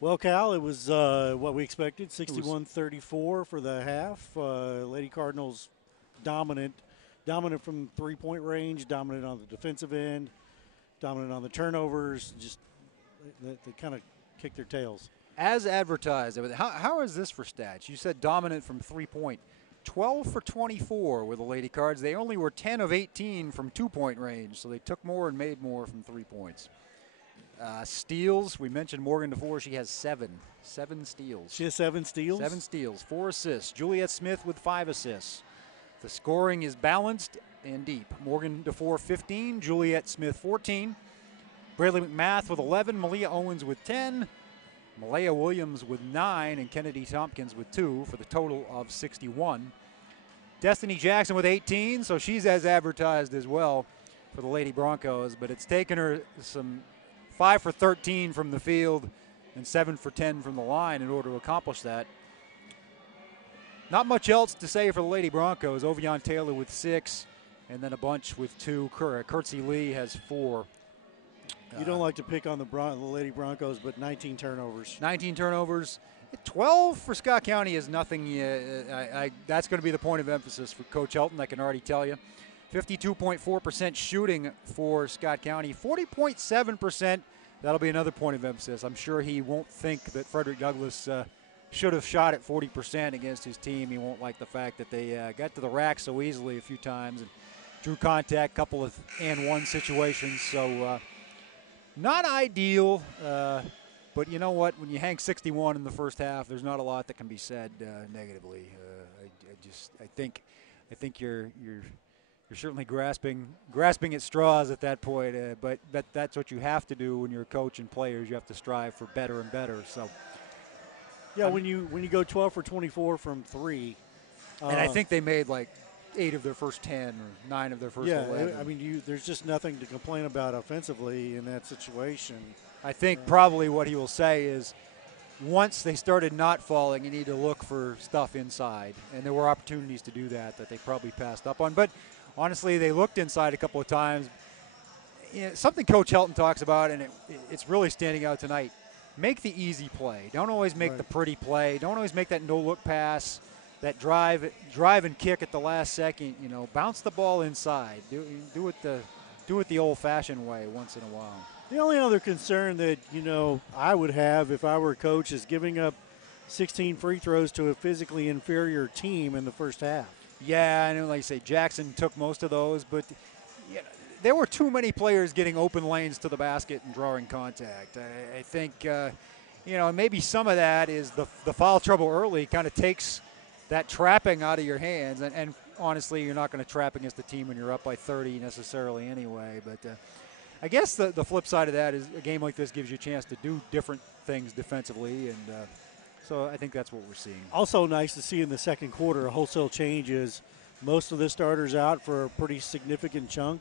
Well, Cal, it was what we expected, 61-34 for the half. Lady Cardinals dominant from three-point range, dominant on the defensive end, dominant on the turnovers. Just they kind of kicked their tails. As advertised, how is this for stats? You said dominant from three-point. 12 for 24 with the Lady Cards. They only were 10 of 18 from two-point range, so they took more and made more from 3 points. Steals, we mentioned Morgan DeFore. She has 7 steals. She has 7 steals? 7 steals, 4 assists. Juliet Smith with 5 assists. The scoring is balanced and deep. Morgan DeFore 15, Juliet Smith 14. Bradley McMath with 11, Malia Owens with 10, Malaya Williams with 9, and Kennedy Tompkins with 2 for the total of 61. Destiny Jackson with 18, so she's as advertised as well for the Lady Broncos, but it's taken her some 5 for 13 from the field and 7 for 10 from the line in order to accomplish that. Not much else to say for the Lady Broncos. Ovion Taylor with 6, and then a bunch with 2. Kurtzy Lee has 4. You don't like to pick on the Lady Broncos, but 19 turnovers. 19 turnovers. 12 for Scott County is nothing. That's going to be the point of emphasis for Coach Helton, I can already tell you. 52.4% shooting for Scott County. 40.7%. That'll be another point of emphasis. I'm sure he won't think that Frederick Douglass should have shot at 40% against his team. He won't like the fact that they got to the rack so easily a few times and drew contact, couple of and-one situations. So not ideal, but you know what? When you hang 61 in the first half, there's not a lot that can be said negatively. I think you're certainly grasping at straws at that point. But that's what you have to do when you're a coach and players. You have to strive for better and better. So. Yeah, when you go 12 for 24 from 3. And I think they made like 8 of their first 10 or 9 of their first 11. Yeah, I mean, there's just nothing to complain about offensively in that situation. I think probably what he will say is once they started not falling, you need to look for stuff inside. And there were opportunities to do that they probably passed up on. But honestly, they looked inside a couple of times. You know, something Coach Helton talks about, and it's really standing out tonight. Make the easy play. Don't always make the pretty play. Don't always make that no-look pass, that drive and kick at the last second. You know, bounce the ball inside. Do it the old-fashioned way once in a while. The only other concern that, I would have if I were a coach is giving up 16 free throws to a physically inferior team in the first half. Yeah, I know, like you say, Jackson took most of those, but there were too many players getting open lanes to the basket and drawing contact. I think, maybe some of that is the foul trouble early kind of takes that trapping out of your hands. And honestly, you're not going to trap against a team when you're up by 30 necessarily anyway. But I guess the flip side of that is a game like this gives you a chance to do different things defensively. And so I think that's what we're seeing. Also nice to see in the second quarter a wholesale changes. Most of the starters out for a pretty significant chunk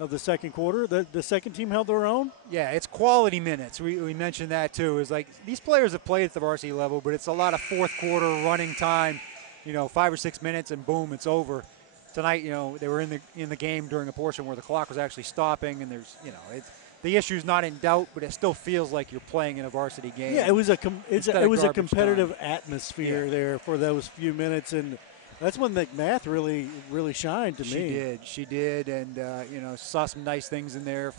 of the second quarter. The second team held their own? Yeah, it's quality minutes. We mentioned that too. It's like these players have played at the varsity level, but it's a lot of fourth quarter running time, 5 or 6 minutes and boom, it's over. Tonight, they were in the game during a portion where the clock was actually stopping, and there's, the issue's not in doubt, but it still feels like you're playing in a varsity game. Yeah, it was a competitive atmosphere there for those few minutes, and that's when McMath really shined to me. She did, and saw some nice things in there.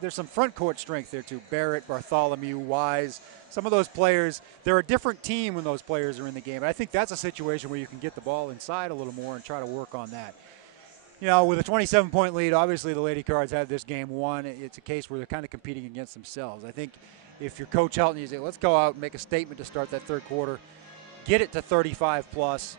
There's some front court strength there too. Barrett, Bartholomew, Wise, some of those players. They're a different team when those players are in the game. And I think that's a situation where you can get the ball inside a little more and try to work on that. With a 27-point lead, obviously the Lady Cards had this game won. It's a case where they're kind of competing against themselves. I think if you're Coach Helton, you say, let's go out and make a statement to start that third quarter. Get it to 35 plus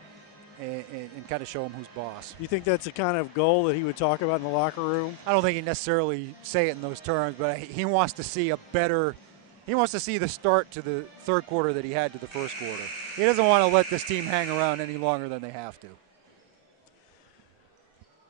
and kind of show them who's boss. You think that's the kind of goal that he would talk about in the locker room? I don't think he'd necessarily say it in those terms, but he wants to see the start to the third quarter that he had to the first quarter. He doesn't want to let this team hang around any longer than they have to.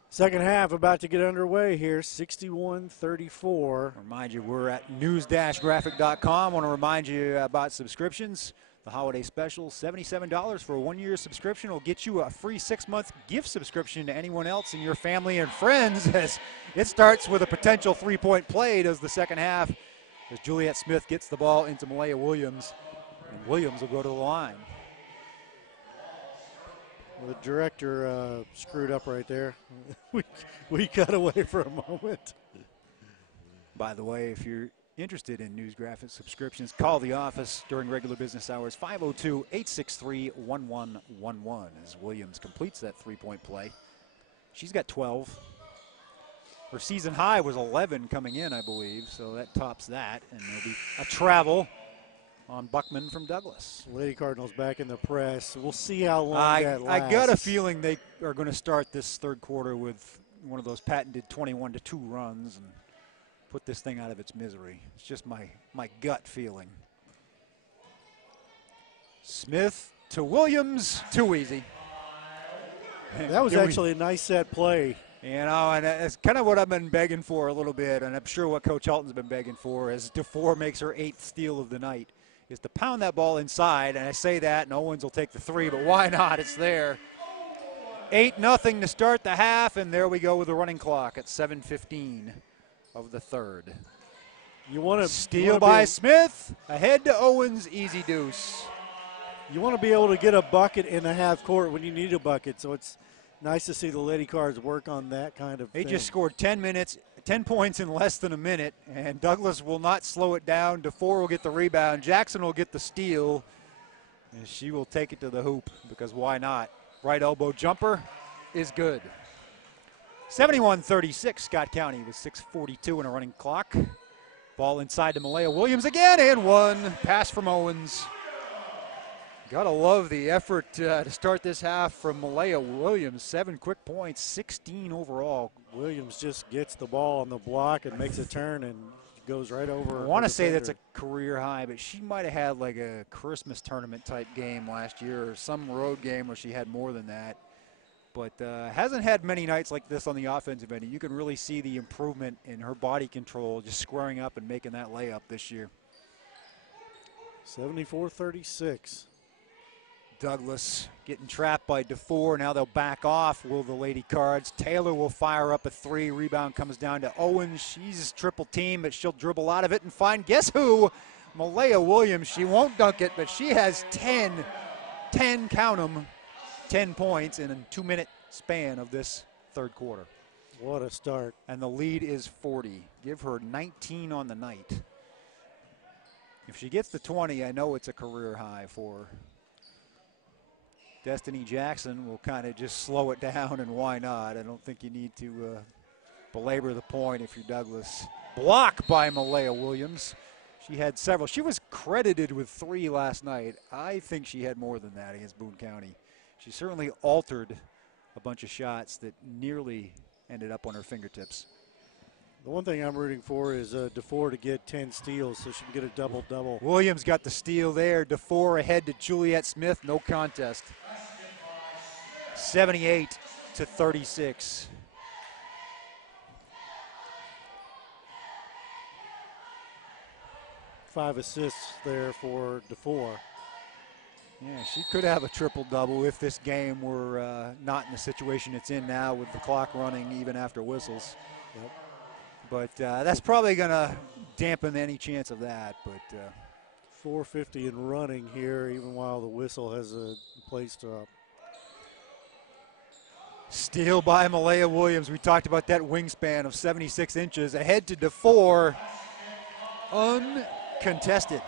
Second half about to get underway here, 61-34. Remind you, we're at news-graphic.com. I want to remind you about subscriptions. The holiday special, $77 for a one-year subscription will get you a free 6-month gift subscription to anyone else in your family and friends as it starts with a potential three-point play. Does the second half as Juliet Smith gets the ball into Malaya Williams, and Williams will go to the line. Well, the director screwed up right there. we cut away for a moment. By the way, if you're interested in news graphic subscriptions, call the office during regular business hours, 502-863-1111, as Williams completes that three-point play. She's got 12. Her season high was 11 coming in, I believe, so that tops that, and there'll be a travel on Buckman from Douglas. Lady Cardinals back in the press. We'll see how long that lasts. I got a feeling they are going to start this third quarter with one of those patented 21-2 runs and put this thing out of its misery. It's just my gut feeling. Smith to Williams, too easy. That was actually a nice set play. You know, and that's kind of what I've been begging for a little bit, and I'm sure what Coach Halton's been begging for as DeFore makes her 8th steal of the night, is to pound that ball inside. And I say that, and Owens will take the three, but why not? It's there. 8-0 to start the half, and there we go with the running clock at 7:15 of the third. You want to steal by Smith, ahead to Owens, easy deuce. You want to be able to get a bucket in the half court when you need a bucket, so it's nice to see the Lady Cards work on that kind of thing. They just scored 10 points in less than a minute, and Douglas will not slow it down. DeFore will get the rebound. Jackson will get the steal, and she will take it to the hoop because why not? Right elbow jumper is good. 71-36, Scott County with 6:42 in a running clock. Ball inside to Malaya Williams again, and one. Pass from Owens. Gotta love the effort to start this half from Malaya Williams. 7 quick points, 16 overall. Williams just gets the ball on the block and makes a turn and goes right over. I want to say that's a career high, but she might have had like a Christmas tournament type game last year or some road game where she had more than that. But hasn't had many nights like this on the offensive end. You can really see the improvement in her body control, just squaring up and making that layup this year. 74-36. Douglas getting trapped by DeFore. Now they'll back off, will the Lady Cards. Taylor will fire up a three. Rebound comes down to Owens. She's triple team, but she'll dribble out of it and find, guess who? Malaya Williams. She won't dunk it, but she has 10, count them, 10 points in a 2-minute span of this third quarter. What a start. And the lead is 40. Give her 19 on the night. If she gets to 20, I know it's a career high for her. Destiny Jackson will kind of just slow it down, and why not? I don't think you need to belabor the point if you're Douglas. Block by Malaya Williams. She had several. She was credited with 3 last night. I think she had more than that against Boone County. She certainly altered a bunch of shots that nearly ended up on her fingertips. The one thing I'm rooting for is DeFore to get 10 steals so she can get a double-double. Williams got the steal there. DeFore ahead to Juliet Smith. No contest. 78-36. Five assists there for DeFore. Yeah, she could have a triple-double if this game were not in the situation it's in now with the clock running even after whistles. Yep. But that's probably going to dampen any chance of that. But 4:50 and running here, even while the whistle has placed up. Steal by Malaya Williams. We talked about that wingspan of 76 inches. Ahead to DeFore. Uncontested.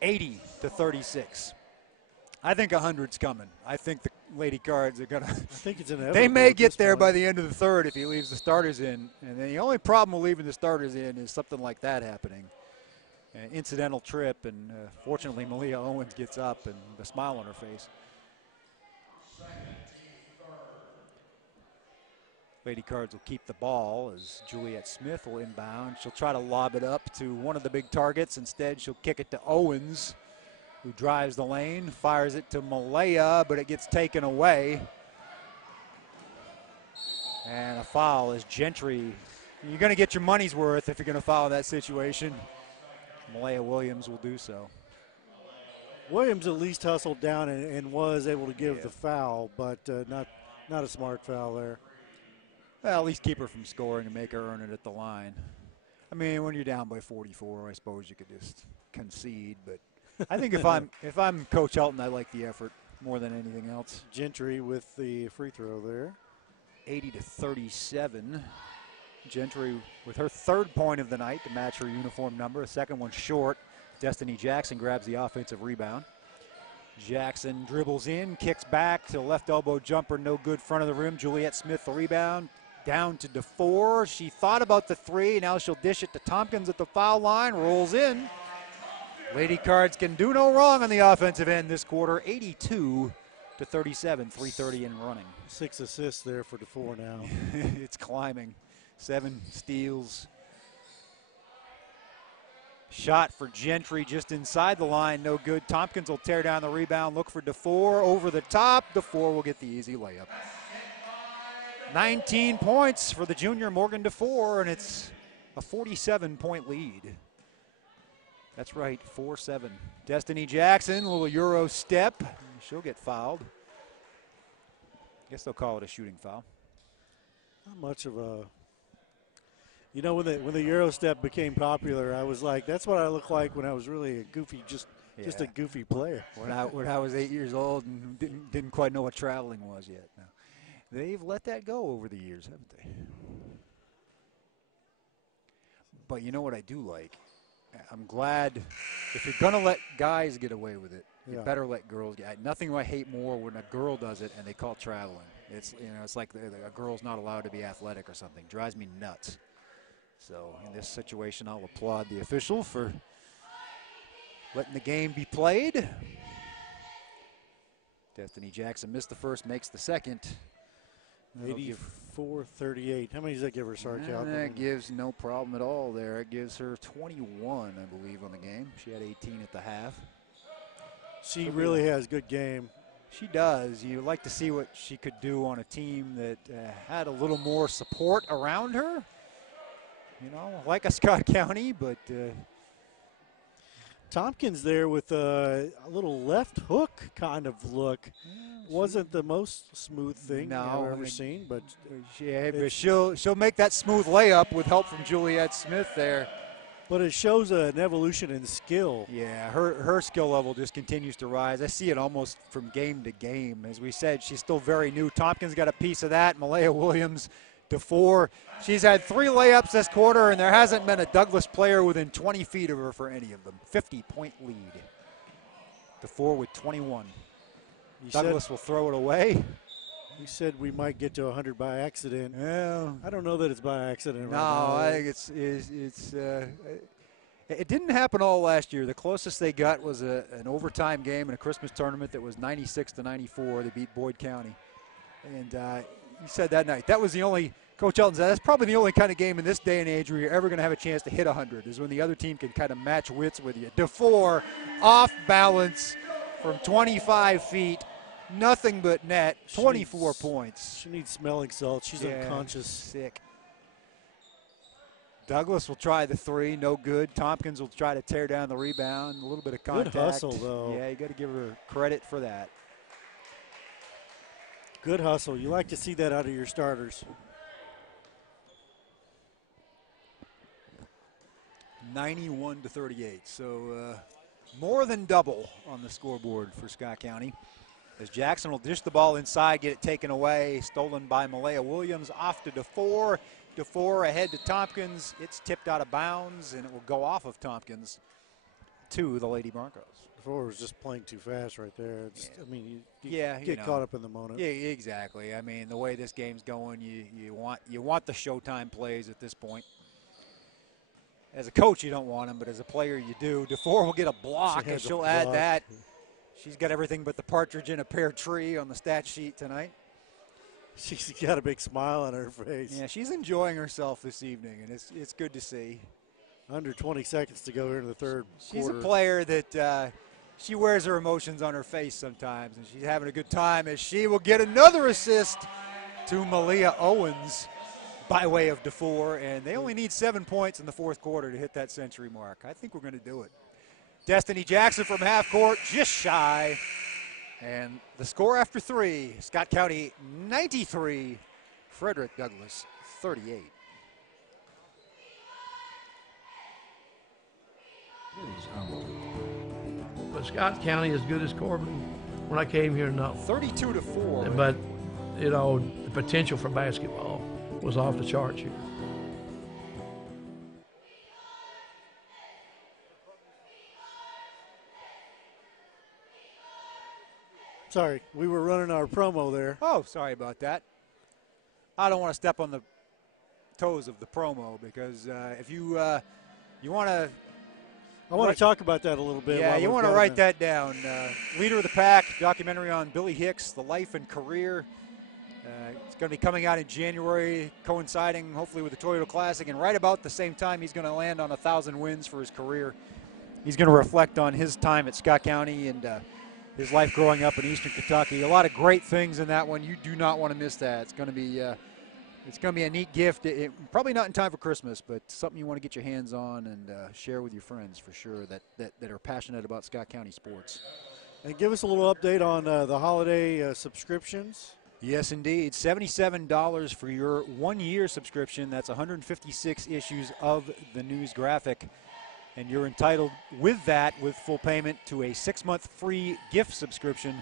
80-36. I think 100's coming. I think the Lady Cards are going to. I think it's inevitable. They may get there by the end of the third if he leaves the starters in. And then the only problem with leaving the starters in is something like that happening. An incidental trip, and fortunately Malia Owens gets up and a smile on her face. Lady Cards will keep the ball as Juliet Smith will inbound. She'll try to lob it up to one of the big targets. Instead, she'll kick it to Owens, who drives the lane, fires it to Malaya, but it gets taken away. And a foul is Gentry. You're going to get your money's worth if you're going to foul that situation. Malaya Williams will do so. Williams at least hustled down and was able to give the foul, but not a smart foul there. Well, at least keep her from scoring and make her earn it at the line. I mean, when you're down by 44, I suppose you could just concede. But I think if I'm Coach Elton, I like the effort more than anything else. Gentry with the free throw there. 80-37. Gentry with her third point of the night to match her uniform number. A second one short. Destiny Jackson grabs the offensive rebound. Jackson dribbles in, kicks back to left elbow jumper, no good, front of the rim. Juliet Smith the rebound. Down to DeFore. She thought about the three. Now she'll dish it to Tompkins at the foul line. Rolls in. Lady Cards can do no wrong on the offensive end this quarter. 82-37, 3:30 and running. 6 assists there for DeFore now. It's climbing. 7 steals. Shot for Gentry just inside the line, no good. Tompkins will tear down the rebound, look for DeFore over the top. DeFore will get the easy layup. 19 points for the junior Morgan DeFore, and it's a 47-point lead. That's right, 4-7. Destiny Jackson, a little Euro step. She'll get fouled. Guess they'll call it a shooting foul. Not much of a, you know, when the Euro step became popular, I was like, that's what I look like when I was really a goofy, just a goofy player. When I was 8 years old and didn't quite know what traveling was yet. No. They've let that go over the years, haven't they? But you know what I do like? I'm glad if you're going to let guys get away with it, you better let girls get. Nothing I hate more when a girl does it and they call traveling. It's, you know, it's like a girl's not allowed to be athletic or something. Drives me nuts. So in this situation, I'll applaud the official for letting the game be played. Destiny Jackson missed the first, makes the second. 84-38. How many does that give her, sorry, Cal? That gives no problem at all there. It gives her 21, I believe, on the game. She had 18 at the half. She really has good game. She does. You like to see what she could do on a team that had a little more support around her. You know, like a Scott County, but Tompkins there with a little left hook kind of look. Wasn't the most smooth thing I've ever seen, but she'll make that smooth layup with help from Juliet Smith there. But it shows an evolution in skill. Yeah, her skill level just continues to rise. I see it almost from game to game. As we said, she's still very new. Tompkins got a piece of that. Malaya Williams, DeFore. She's had 3 layups this quarter, and there hasn't been a Douglas player within 20 feet of her for any of them. 50-point lead. DeFore with 21. Douglas will throw it away. You said we might get to 100 by accident. Yeah. I don't know that it's by accident. No, right now. I think it didn't happen all last year. The closest they got was an overtime game in a Christmas tournament that was 96-94. They beat Boyd County. And he said that night, that was the only, Coach Elton said, that's probably the only kind of game in this day and age where you're ever going to have a chance to hit 100, is when the other team can kind of match wits with you. DeFore off balance from 25 feet. Nothing but net, 24 points. She needs smelling salts. She's unconscious. Sick. Douglas will try the 3, no good. Tompkins will try to tear down the rebound. A little bit of contact. Good hustle, though. Yeah, you got to give her credit for that. Good hustle. You like to see that out of your starters. 91-38. So more than double on the scoreboard for Scott County. As Jackson will dish the ball inside, get it taken away. Stolen by Malaya Williams. Off to DeFore. DeFore ahead to Tompkins. It's tipped out of bounds, and it will go off of Tompkins to the Lady Broncos. DeFore was just playing too fast right there. I mean, you get caught up in the moment. Yeah, exactly. I mean, the way this game's going, you want the Showtime plays at this point. As a coach, you don't want them, but as a player, you do. DeFore will get a block, and she'll add that. She's got everything but the partridge in a pear tree on the stat sheet tonight. She's got a big smile on her face. Yeah, she's enjoying herself this evening, and it's good to see. Under 20 seconds to go here in the third She's quarter. A player that she wears her emotions on her face sometimes, and she's having a good time as she will get another assist to Malia Owens by way of DeFore, and they only need 7 points in the fourth quarter to hit that century mark. I think we're going to do it. Destiny Jackson from half court, just shy. And the score after 3, Scott County 93, Frederick Douglass 38. just humbled. But Scott County as good as Corbin when I came here, no. 32-4. But, you know, the potential for basketball was off the charts here. Sorry, we were running our promo there. Oh, sorry about that. I don't want to step on the toes of the promo because if you want to. I want to talk about that a little bit. Yeah, you want to write that down. Leader of the Pack documentary on Billy Hicks, the life and career. It's going to be coming out in January, coinciding hopefully with the Toyota Classic, and right about the same time he's going to land on 1,000 wins for his career. He's going to reflect on his time at Scott County and his life growing up in Eastern Kentucky. A lot of great things in that one. You do not want to miss that. It's going to be a neat gift. Probably not in time for Christmas, but something you want to get your hands on and share with your friends for sure that are passionate about Scott County sports. And give us a little update on the holiday subscriptions. Yes, indeed. $77 for your 1-year subscription. That's 156 issues of the News Graphic. And you're entitled with that, with full payment, to a 6-month free gift subscription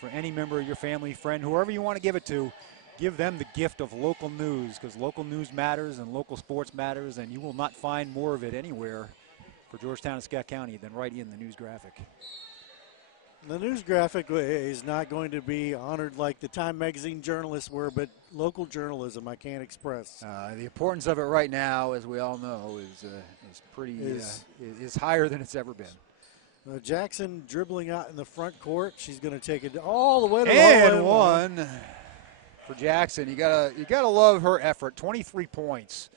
for any member of your family, friend, whoever you want to give it to. Give them the gift of local news, because local news matters and local sports matters, and you will not find more of it anywhere for Georgetown and Scott County than right in the News Graphic. The News Graphic is not going to be honored like the Time Magazine journalists were, but local journalism I can't express. The importance of it right now, as we all know, is higher than it's ever been. Jackson dribbling out in the front court. She's going to take it all the way to the and one for Jackson. You gotta love her effort. 23 points,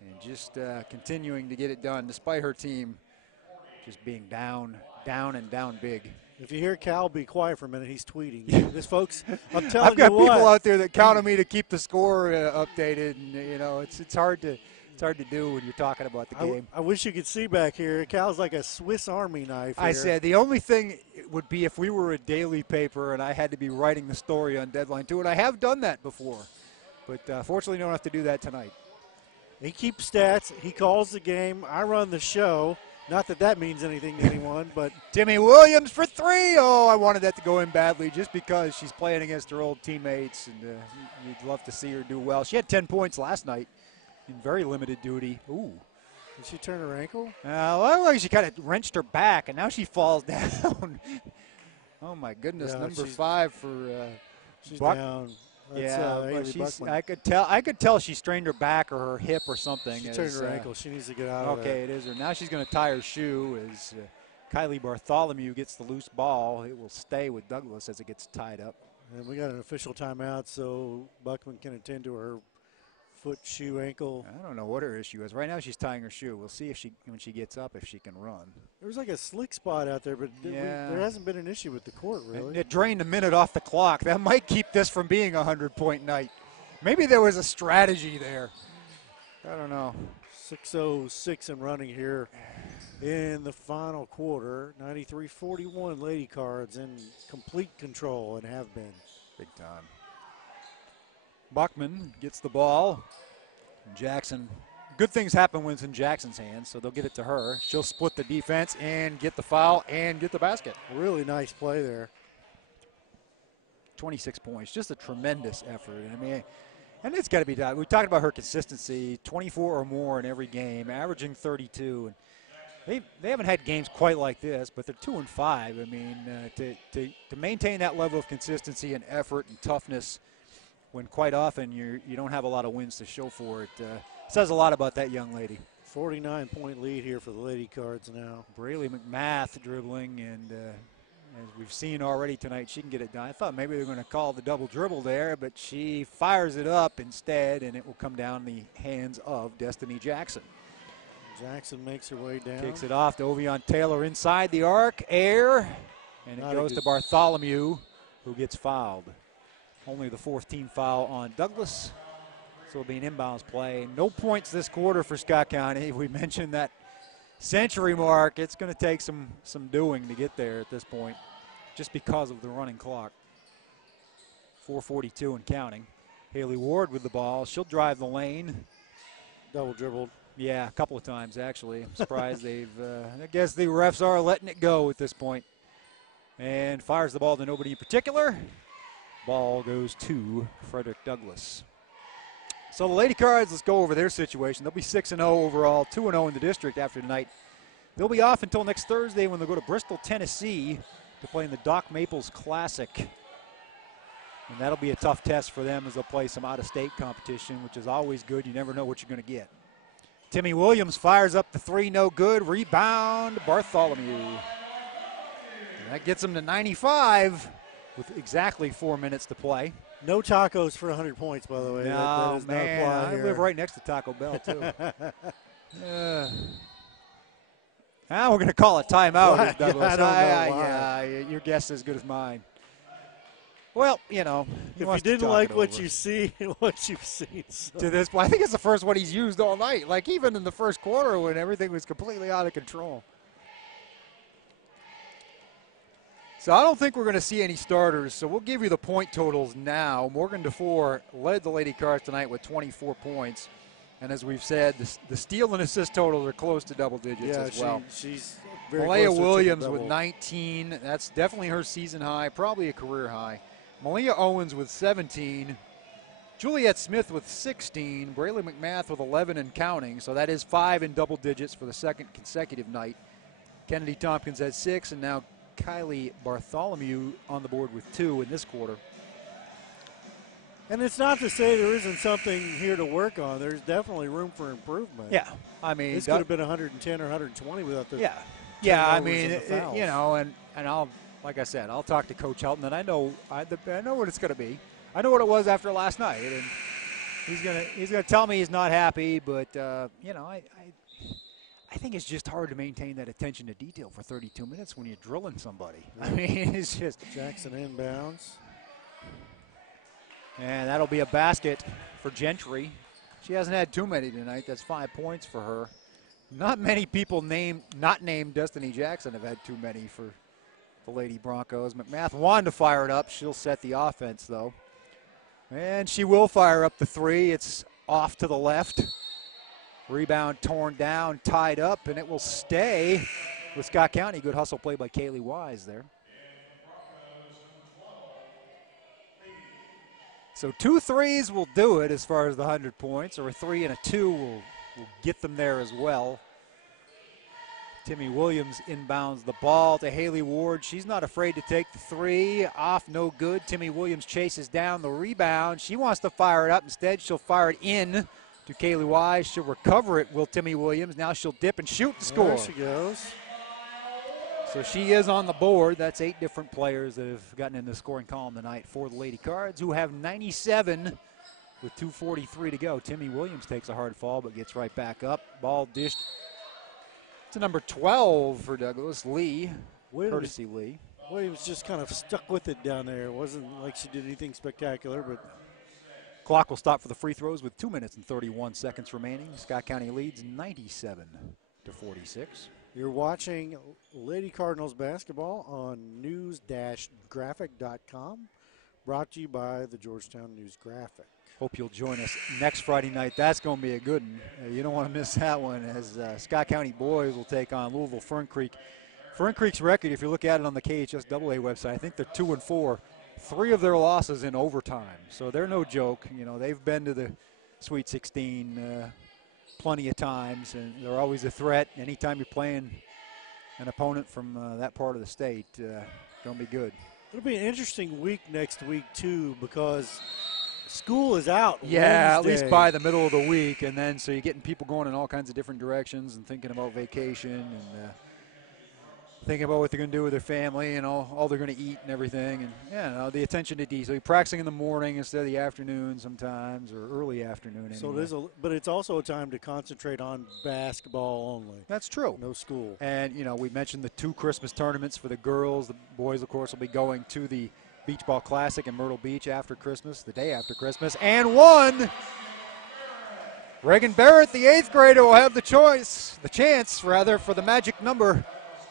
and just continuing to get it done despite her team just being down big. If you hear Cal be quiet for a minute, he's tweeting. This, folks, I'm telling I've got you what. people out there that count on me to keep the score updated, and it's hard to do when you're talking about the game. I wish you could see back here. Cal's like a Swiss Army knife here. I said the only thing would be if we were a daily paper and I had to be writing the story on deadline too, and I have done that before. But fortunately, don't have to do that tonight. He keeps stats. He calls the game. I run the show. Not that that means anything to anyone, but Timmy Williams for 3. Oh, I wanted that to go in badly just because she's playing against her old teammates, and you'd love to see her do well. She had 10 points last night in very limited duty. Ooh. Did she turn her ankle? Well, she kind of wrenched her back, and now she falls down. Oh, my goodness. Yeah, Number 5 for she's Buck. down. That's, I could tell she strained her back or her hip or something. She turned her ankle. She needs to get out of there. Okay, it is her. Now she's going to tie her shoe as Kylie Bartholomew gets the loose ball. It will stay with Douglas as it gets tied up. And we got an official timeout, so Buckman can attend to her foot, shoe, ankle. I don't know what her issue is. Right now she's tying her shoe. We'll see if when she gets up, if she can run. There was like a slick spot out there, but there hasn't been an issue with the court, really. It drained a minute off the clock. That might keep this from being a 100-point night. Maybe there was a strategy there. I don't know. 6:06 and running here in the final quarter. 93-41 Lady Cards in complete control and have been. Big time. Buckman gets the ball. Jackson, good things happen when it's in Jackson's hands, so they'll get it to her. She'll split the defense and get the foul and get the basket. Really nice play there. 26 points, just a tremendous effort. I mean, and it's got to be done. We talked about her consistency, 24 or more in every game, averaging 32. And they haven't had games quite like this, but they're 2-5. I mean, to maintain that level of consistency and effort and toughness when quite often you don't have a lot of wins to show for it, says a lot about that young lady. 49-point lead here for the Lady Cards now. Braley McMath dribbling, and as we've seen already tonight, she can get it done. I thought maybe they were going to call the double dribble there, but she fires it up instead, and it will come down the hands of Destiny Jackson. Jackson makes her way down. Kicks it off to Ovion Taylor inside the arc, air, and it goes to Bartholomew, who gets fouled. Only the 4th team foul on Douglas, so it'll be an inbounds play. No points this quarter for Scott County. We mentioned that century mark. It's going to take some doing to get there at this point, just because of the running clock. 4:42 and counting. Haley Ward with the ball. She'll drive the lane. Double dribbled. Yeah, a couple of times, actually. I'm surprised they've I guess the refs are letting it go at this point. And fires the ball to nobody in particular. Ball goes to Frederick Douglass. So the Lady Cards, let's go over their situation. They'll be 6-0 overall, 2-0 in the district after tonight. They'll be off until next Thursday when they'll go to Bristol, Tennessee to play in the Doc Maples Classic. And that'll be a tough test for them as they'll play some out-of-state competition, which is always good. You never know what you're going to get. Timmy Williams fires up the three, no good. Rebound, Bartholomew. And that gets him to 95 with exactly 4 minutes to play. No tacos for 100 points, by the way. No, that does man, not apply I here. live right next to Taco Bell, too. Now we're going to call a timeout, Douglas. I don't know why. Yeah, your guess is as good as mine. Well, you know. If you didn't like what you see, what you've seen. So. To this point, I think it's the first one he's used all night. Like even in the first quarter when everything was completely out of control. So I don't think we're going to see any starters. So we'll give you the point totals now. Morgan DeFore led the Lady Cards tonight with 24 points. And as we've said, the steal and assist totals are close to double digits as well. She's very Malaya close to Williams triple with double. 19. That's definitely her season high, probably a career high. Malia Owens with 17. Juliet Smith with 16. Braylon McMath with 11 and counting. So that is 5 in double digits for the second consecutive night. Kennedy Tompkins had 6, and now Kylie Bartholomew on the board with 2 in this quarter. And it's not to say there isn't something here to work on. There's definitely room for improvement. Yeah, I mean, this could have been 110 or 120 without the yeah. I turnovers mean, and the fouls. you know, and I'll, like I said, I'll talk to Coach Helton, and I know what it's going to be. I know what it was after last night, and he's gonna tell me he's not happy, but you know, I think it's just hard to maintain that attention to detail for 32 minutes when you're drilling somebody. I mean, it's just Jackson inbounds. And that'll be a basket for Gentry. She hasn't had too many tonight. That's 5 points for her. Not many people not named Destiny Jackson have had too many for the Lady Broncos. McMath wanted to fire it up. She'll set the offense, though. And she will fire up the three. It's off to the left. Rebound torn down, tied up, and it will stay with Scott County. Good hustle play by Kaylee Wise there. So 2 threes will do it as far as the 100 points, or a 3 and a 2 will get them there as well. Timmy Williams inbounds the ball to Haley Ward. She's not afraid to take the 3. Off, no good. Timmy Williams chases down the rebound. She wants to fire it up. Instead, she'll fire it in to Kaylee Wise. She'll recover it, will Timmy Williams. Now she'll dip and shoot and score. There she goes. So she is on the board. That's 8 different players that have gotten in the scoring column tonight for the Lady Cards, who have 97 with 2:43 to go. Timmy Williams takes a hard fall but gets right back up. Ball dished to number 12 for Douglas, Lee. Courtesy Lee. Williams just kind of stuck with it down there. It wasn't like she did anything spectacular, but Clock will stop for the free throws with 2 minutes and 31 seconds remaining. Scott County leads 97 to 46. you're watching Lady Cardinals basketball on news-graphic.com, brought to you by the Georgetown News Graphic. Hope you'll join us next Friday night. That's going to be a good one. You don't want to miss that one, as Scott County boys will take on Louisville Fern Creek. Fern Creek's record, if you look at it on the KHSAA website, I think they're 2-4. 3 of their losses in overtime. So they're no joke. You know, they've been to the Sweet 16 plenty of times, and they're always a threat. Anytime you're playing an opponent from that part of the state, going to be good. It'll be an interesting week next week, too, because school is out Yeah, Wednesday. at least by the middle of the week, and then so you're getting people going in all kinds of different directions and thinking about vacation and thinking about what they're going to do with their family and all they're going to eat and everything. And, yeah, the attention to detail. You're practicing in the morning instead of the afternoon sometimes, or early afternoon anyway. So it is, but it's also a time to concentrate on basketball only. That's true. No school. And, you know, we mentioned the 2 Christmas tournaments for the girls. The boys, of course, will be going to the Beach Ball Classic in Myrtle Beach after Christmas, the day after Christmas. And one, Reagan Barrett, the 8th grader, will have the chance for the magic number.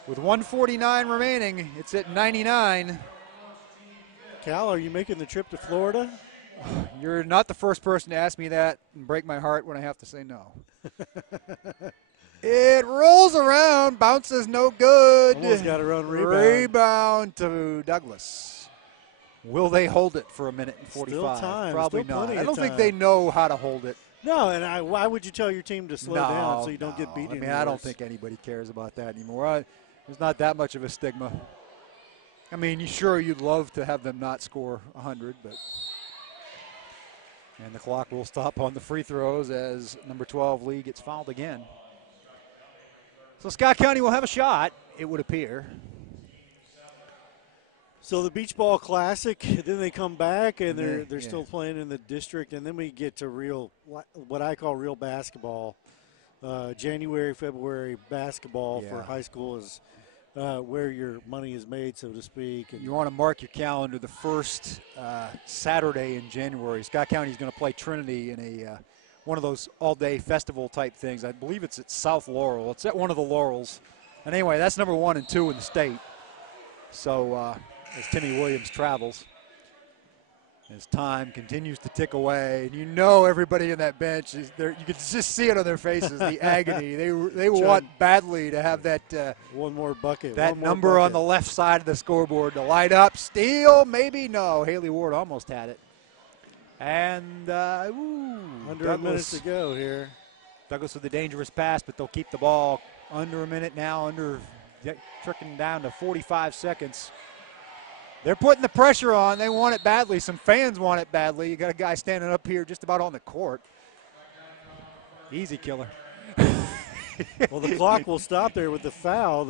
With 1:49 remaining, it's at 99. Cal, are you making the trip to Florida? You're not the first person to ask me that and break my heart when I have to say no. It rolls around, bounces no good. Almost got her own rebound. Rebound to Douglas. Will they hold it for a minute and 45? Still time. Probably Still not. plenty I don't of think time. they know how to hold it. No, and why would you tell your team to slow down so you don't get beat? I mean, I don't think anybody cares about that anymore. There's not that much of a stigma. I mean, sure, you'd love to have them not score 100, but. And the clock will stop on the free throws as number 12, Lee, gets fouled again. So Scott County will have a shot, it would appear. So the Beach Ball Classic, then they come back and they're yeah. still playing in the district, and then we get to real, what I call real basketball. January, February basketball for high school is where your money is made, so to speak. And you want to mark your calendar the first Saturday in January. Scott County is going to play Trinity in a one of those all-day festival type things. I believe it's at South Laurel. It's at one of the Laurels. And anyway, that's number 1 and 2 in the state. So as Timmy Williams travels, as time continues to tick away, and you know everybody in that bench is there. You can just see it on their faces, the agony. They want badly to have that one more bucket. That one more number bucket on the left side of the scoreboard to light up. Steal, maybe no. Haley Ward almost had it. And under a minute to go here. Douglas with a dangerous pass, but they'll keep the ball under a minute now, tricking down to 45 seconds. They're putting the pressure on. They want it badly. Some fans want it badly. You got a guy standing up here just about on the court. Easy killer. Well, the clock will stop there with the foul.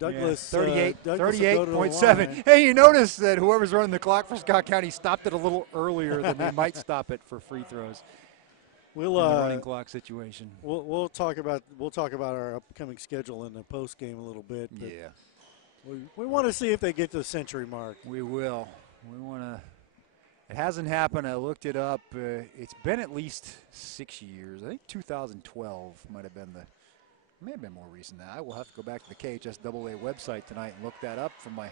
Douglas 38.7. Hey, you notice that whoever's running the clock for Scott County stopped it a little earlier than they might stop it for free throws. We'll in the running clock situation. We'll talk about our upcoming schedule in the post game a little bit. Yeah. We want to see if they get to the century mark. We will. We want to. It hasn't happened. I looked it up. It's been at least 6 years. I think 2012 might have been may have been more recent than that. I will have to go back to the KHSAA website tonight and look that up for my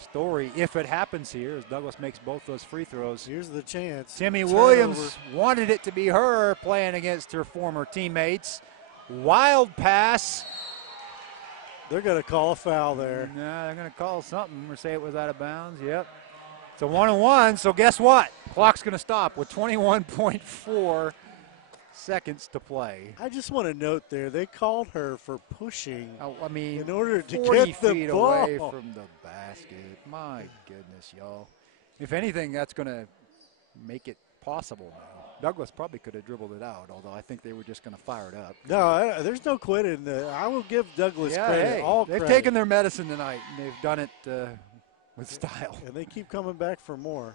story. If it happens here, as Douglas makes both those free throws. Here's the chance. Timmy Williams wanted it to be her playing against her former teammates. Wild pass. They're going to call a foul there. No, they're going to call something or say it was out of bounds. Yep. It's a 1-on-1, so guess what? Clock's going to stop with 21.4 seconds to play. I just want to note there, they called her for pushing. In order to 40 get the feet ball away from the basket. My goodness, y'all. If anything, that's going to make it possible now. Douglas probably could have dribbled it out, although I think they were just going to fire it up. No, there's no quitting. I will give Douglas credit. Hey, they've taken their medicine tonight, and they've done it with style. And they keep coming back for more.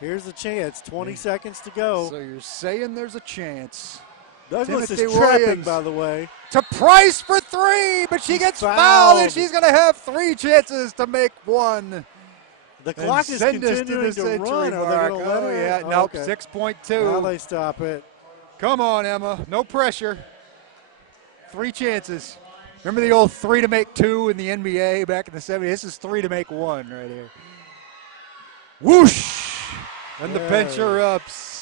Here's the chance. 20 seconds to go. So you're saying there's a chance. Douglas Timothy is trapping, Williams by the way. To Price for three, but she gets fouled, and she's going to have 3 chances to make one. The clock is continuing to run. Are they going to let her? Yeah, nope, 6.2. Now they stop it. Come on, Emma. No pressure. 3 chances. Remember the old 3 to make 2 in the NBA back in the 70s? This is 3 to make 1 right here. Whoosh! And the bench erupts.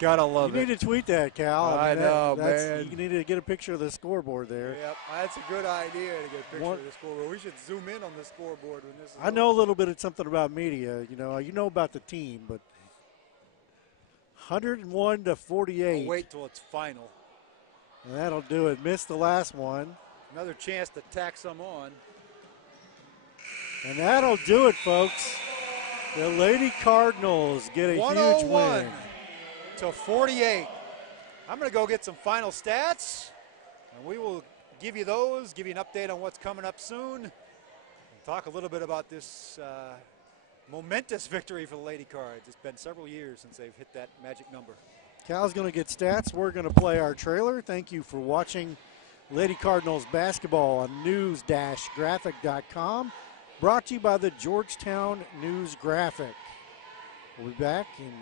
Gotta love it. You need to tweet that, Cal. I know, man. You need to get a picture of the scoreboard there. Yep, that's a good idea to get a picture of the scoreboard. We should zoom in on the scoreboard when this is I know a little bit of something about media. You know about the team, but 101 to 48. I'll wait till it's final. And that'll do it. Missed the last one. Another chance to tack some on. And that'll do it, folks. The Lady Cardinals get a huge win. To 48. I'm going to go get some final stats, and we will give you those, give you an update on what's coming up soon, and talk a little bit about this momentous victory for the Lady Cards. It's been several years since they've hit that magic number. Cal's going to get stats. We're going to play our trailer. Thank you for watching Lady Cardinals basketball on news-graphic.com. Brought to you by the Georgetown News Graphic. We'll be back in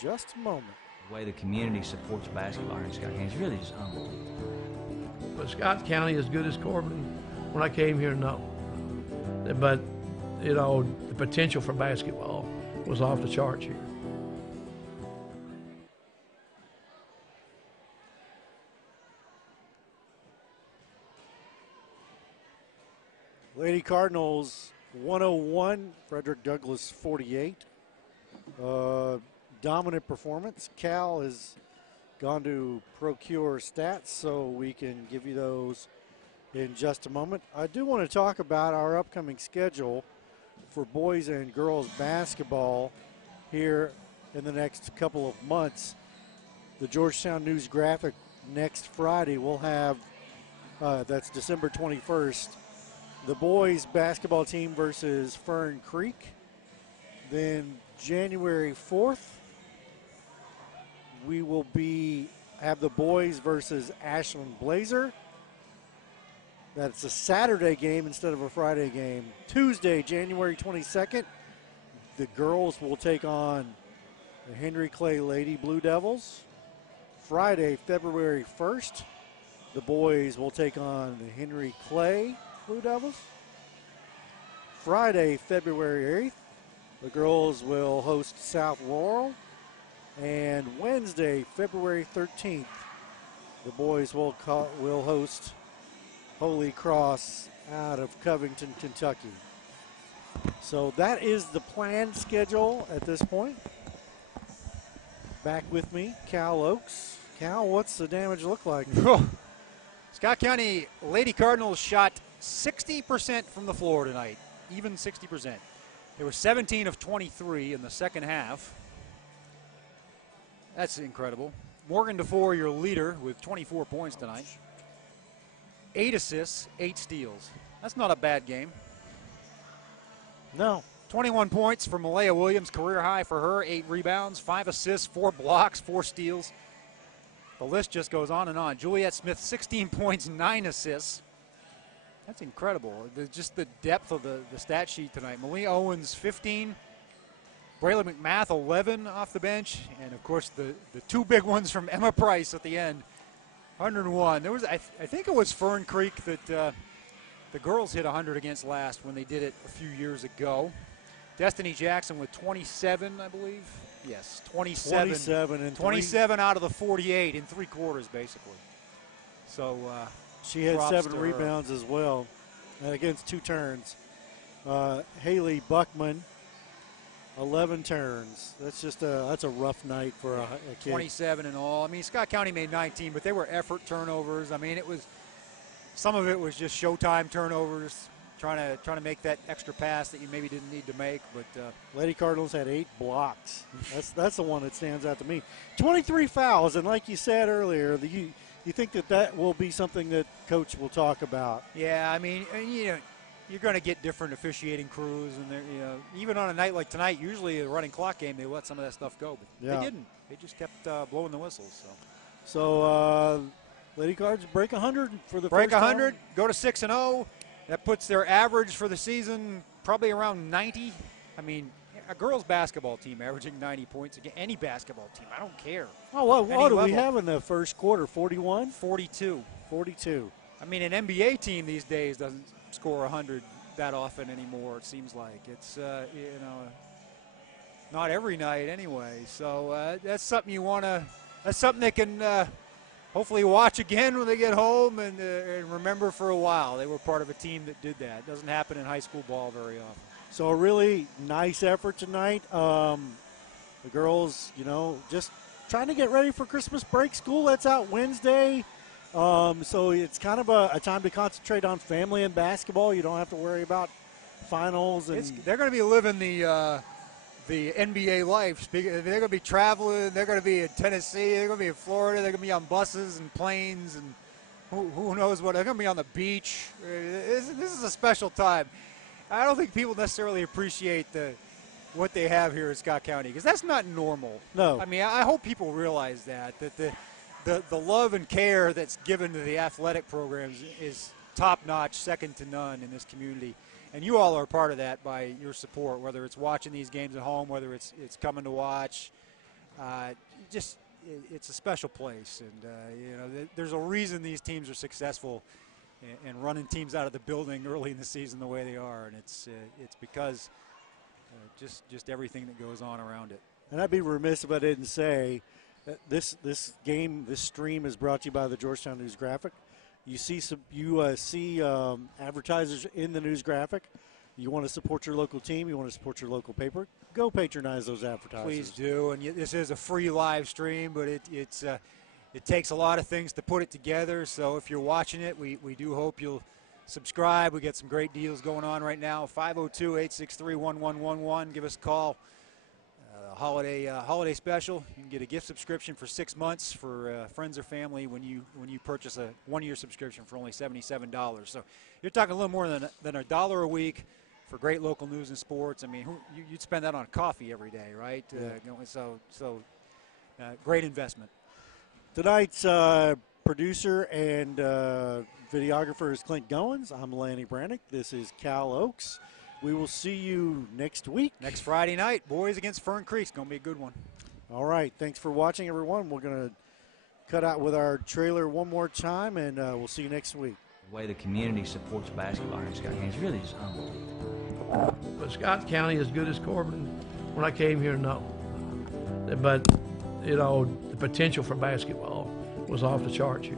just a moment. The way the community supports basketball here in Scott County is really just unbelievable. Was Scott County as good as Corbin? When I came here, no. But, you know, the potential for basketball was off the charts here. Lady Cardinals 101, Frederick Douglass 48. Dominant performance. Cal has gone to procure stats, so we can give you those in just a moment. I do want to talk about our upcoming schedule for boys and girls basketball here in the next couple of months. The Georgetown News Graphic next Friday will have, that's December 21st, the boys basketball team versus Fern Creek. Then January 4th, we will have the boys versus Ashland Blazer. That's a Saturday game instead of a Friday game. Tuesday, January 22nd, the girls will take on the Henry Clay Lady Blue Devils. Friday, February 1st, the boys will take on the Henry Clay Blue Devils. Friday, February 8th, the girls will host South Laurel. And Wednesday, February 13th, the boys will host Holy Cross out of Covington, Kentucky. So that is the planned schedule at this point. Back with me, Cal Oaks. Cal, what's the damage look like? Scott County Lady Cardinals shot 60% from the floor tonight, even 60%. They were 17 of 23 in the second half. That's incredible. Morgan DeFore, your leader, with 24 points tonight. 8 assists, 8 steals. That's not a bad game. No. 21 points for Malaya Williams, career high for her. 8 rebounds, 5 assists, 4 blocks, 4 steals. The list just goes on and on. Juliet Smith, 16 points, 9 assists. That's incredible. Just the depth of the stat sheet tonight. Malia Owens, 15. Braylon McMath, 11 off the bench. And, of course, the 2 big ones from Emma Price at the end. 101. There was, I think it was Fern Creek that the girls hit 100 against last when they did it a few years ago. Destiny Jackson with 27, I believe. Yes, 27. 27 out of the 48 in 3 quarters, basically. So she had 7 rebounds as well against 2 turns. Haley Buckman, 11 turns. That's a rough night for a kid. 27 in all. I mean, Scott County made 19, but they were effort turnovers. I mean, some of it was just showtime turnovers, trying to make that extra pass that you maybe didn't need to make. But Lady Cardinals had 8 blocks. That's the one that stands out to me. 23 fouls, and like you said earlier, you think that will be something that Coach will talk about. Yeah, I mean, you're going to get different officiating crews, and even on a night like tonight, usually a running clock game, they let some of that stuff go, but they didn't. They just kept blowing the whistles. So Lady Cards break 100 for the break first 100, time. Go to 6-0. That puts their average for the season probably around 90. I mean, a girls basketball team averaging 90 points against any basketball team. I don't care. Oh, what do we have in the first quarter? 41? 42. 42. I mean, an NBA team these days doesn't score 100 that often anymore, it seems like. It's, not every night anyway. So that's something that's something they can hopefully watch again when they get home and remember for a while. They were part of a team that did that. It doesn't happen in high school ball very often. So a really nice effort tonight. The girls, just trying to get ready for Christmas break. School lets out Wednesday. So it's kind of a time to concentrate on family and basketball. You don't have to worry about finals. They're going to be living the NBA life. They're going to be traveling. They're going to be in Tennessee. They're going to be in Florida. They're going to be on buses and planes and who knows what. They're going to be on the beach. This is a special time. I don't think people necessarily appreciate what they have here in Scott County because that's not normal. No. I mean, I hope people realize that the love and care that's given to the athletic programs is top-notch, second to none in this community. And you all are part of that by your support, whether it's watching these games at home, whether it's coming to watch. It's a special place. And, there's a reason these teams are successful and running teams out of the building early in the season the way they are, and it's because just everything that goes on around it. And I'd be remiss if I didn't say that this stream is brought to you by the Georgetown News Graphic. You see advertisers in the news graphic. You want to support your local team, you want to support your local paper, go patronize those advertisers. Please do. And this is a free live stream, but it takes a lot of things to put it together. So if you're watching it, we do hope you'll subscribe. We got some great deals going on right now. 502-863-1111. Give us a call. Holiday special. You can get a gift subscription for 6 months for friends or family when you purchase a 1-year subscription for only $77. So you're talking a little more than $1 a week for great local news and sports. I mean, you'd spend that on coffee every day, right? Yeah. Great investment. Tonight's producer and videographer is Clint Goins. I'm Lanny Brannick. This is Cal Oaks. We will see you next week. Next Friday night, boys against Fern Creek. It's going to be a good one. All right. Thanks for watching, everyone. We're going to cut out with our trailer one more time, and we'll see you next week. The way the community supports basketball here in Scott County is really just unbelievable. But Scott County as good as Corbin when I came here? No. But, the potential for basketball was off the charts here.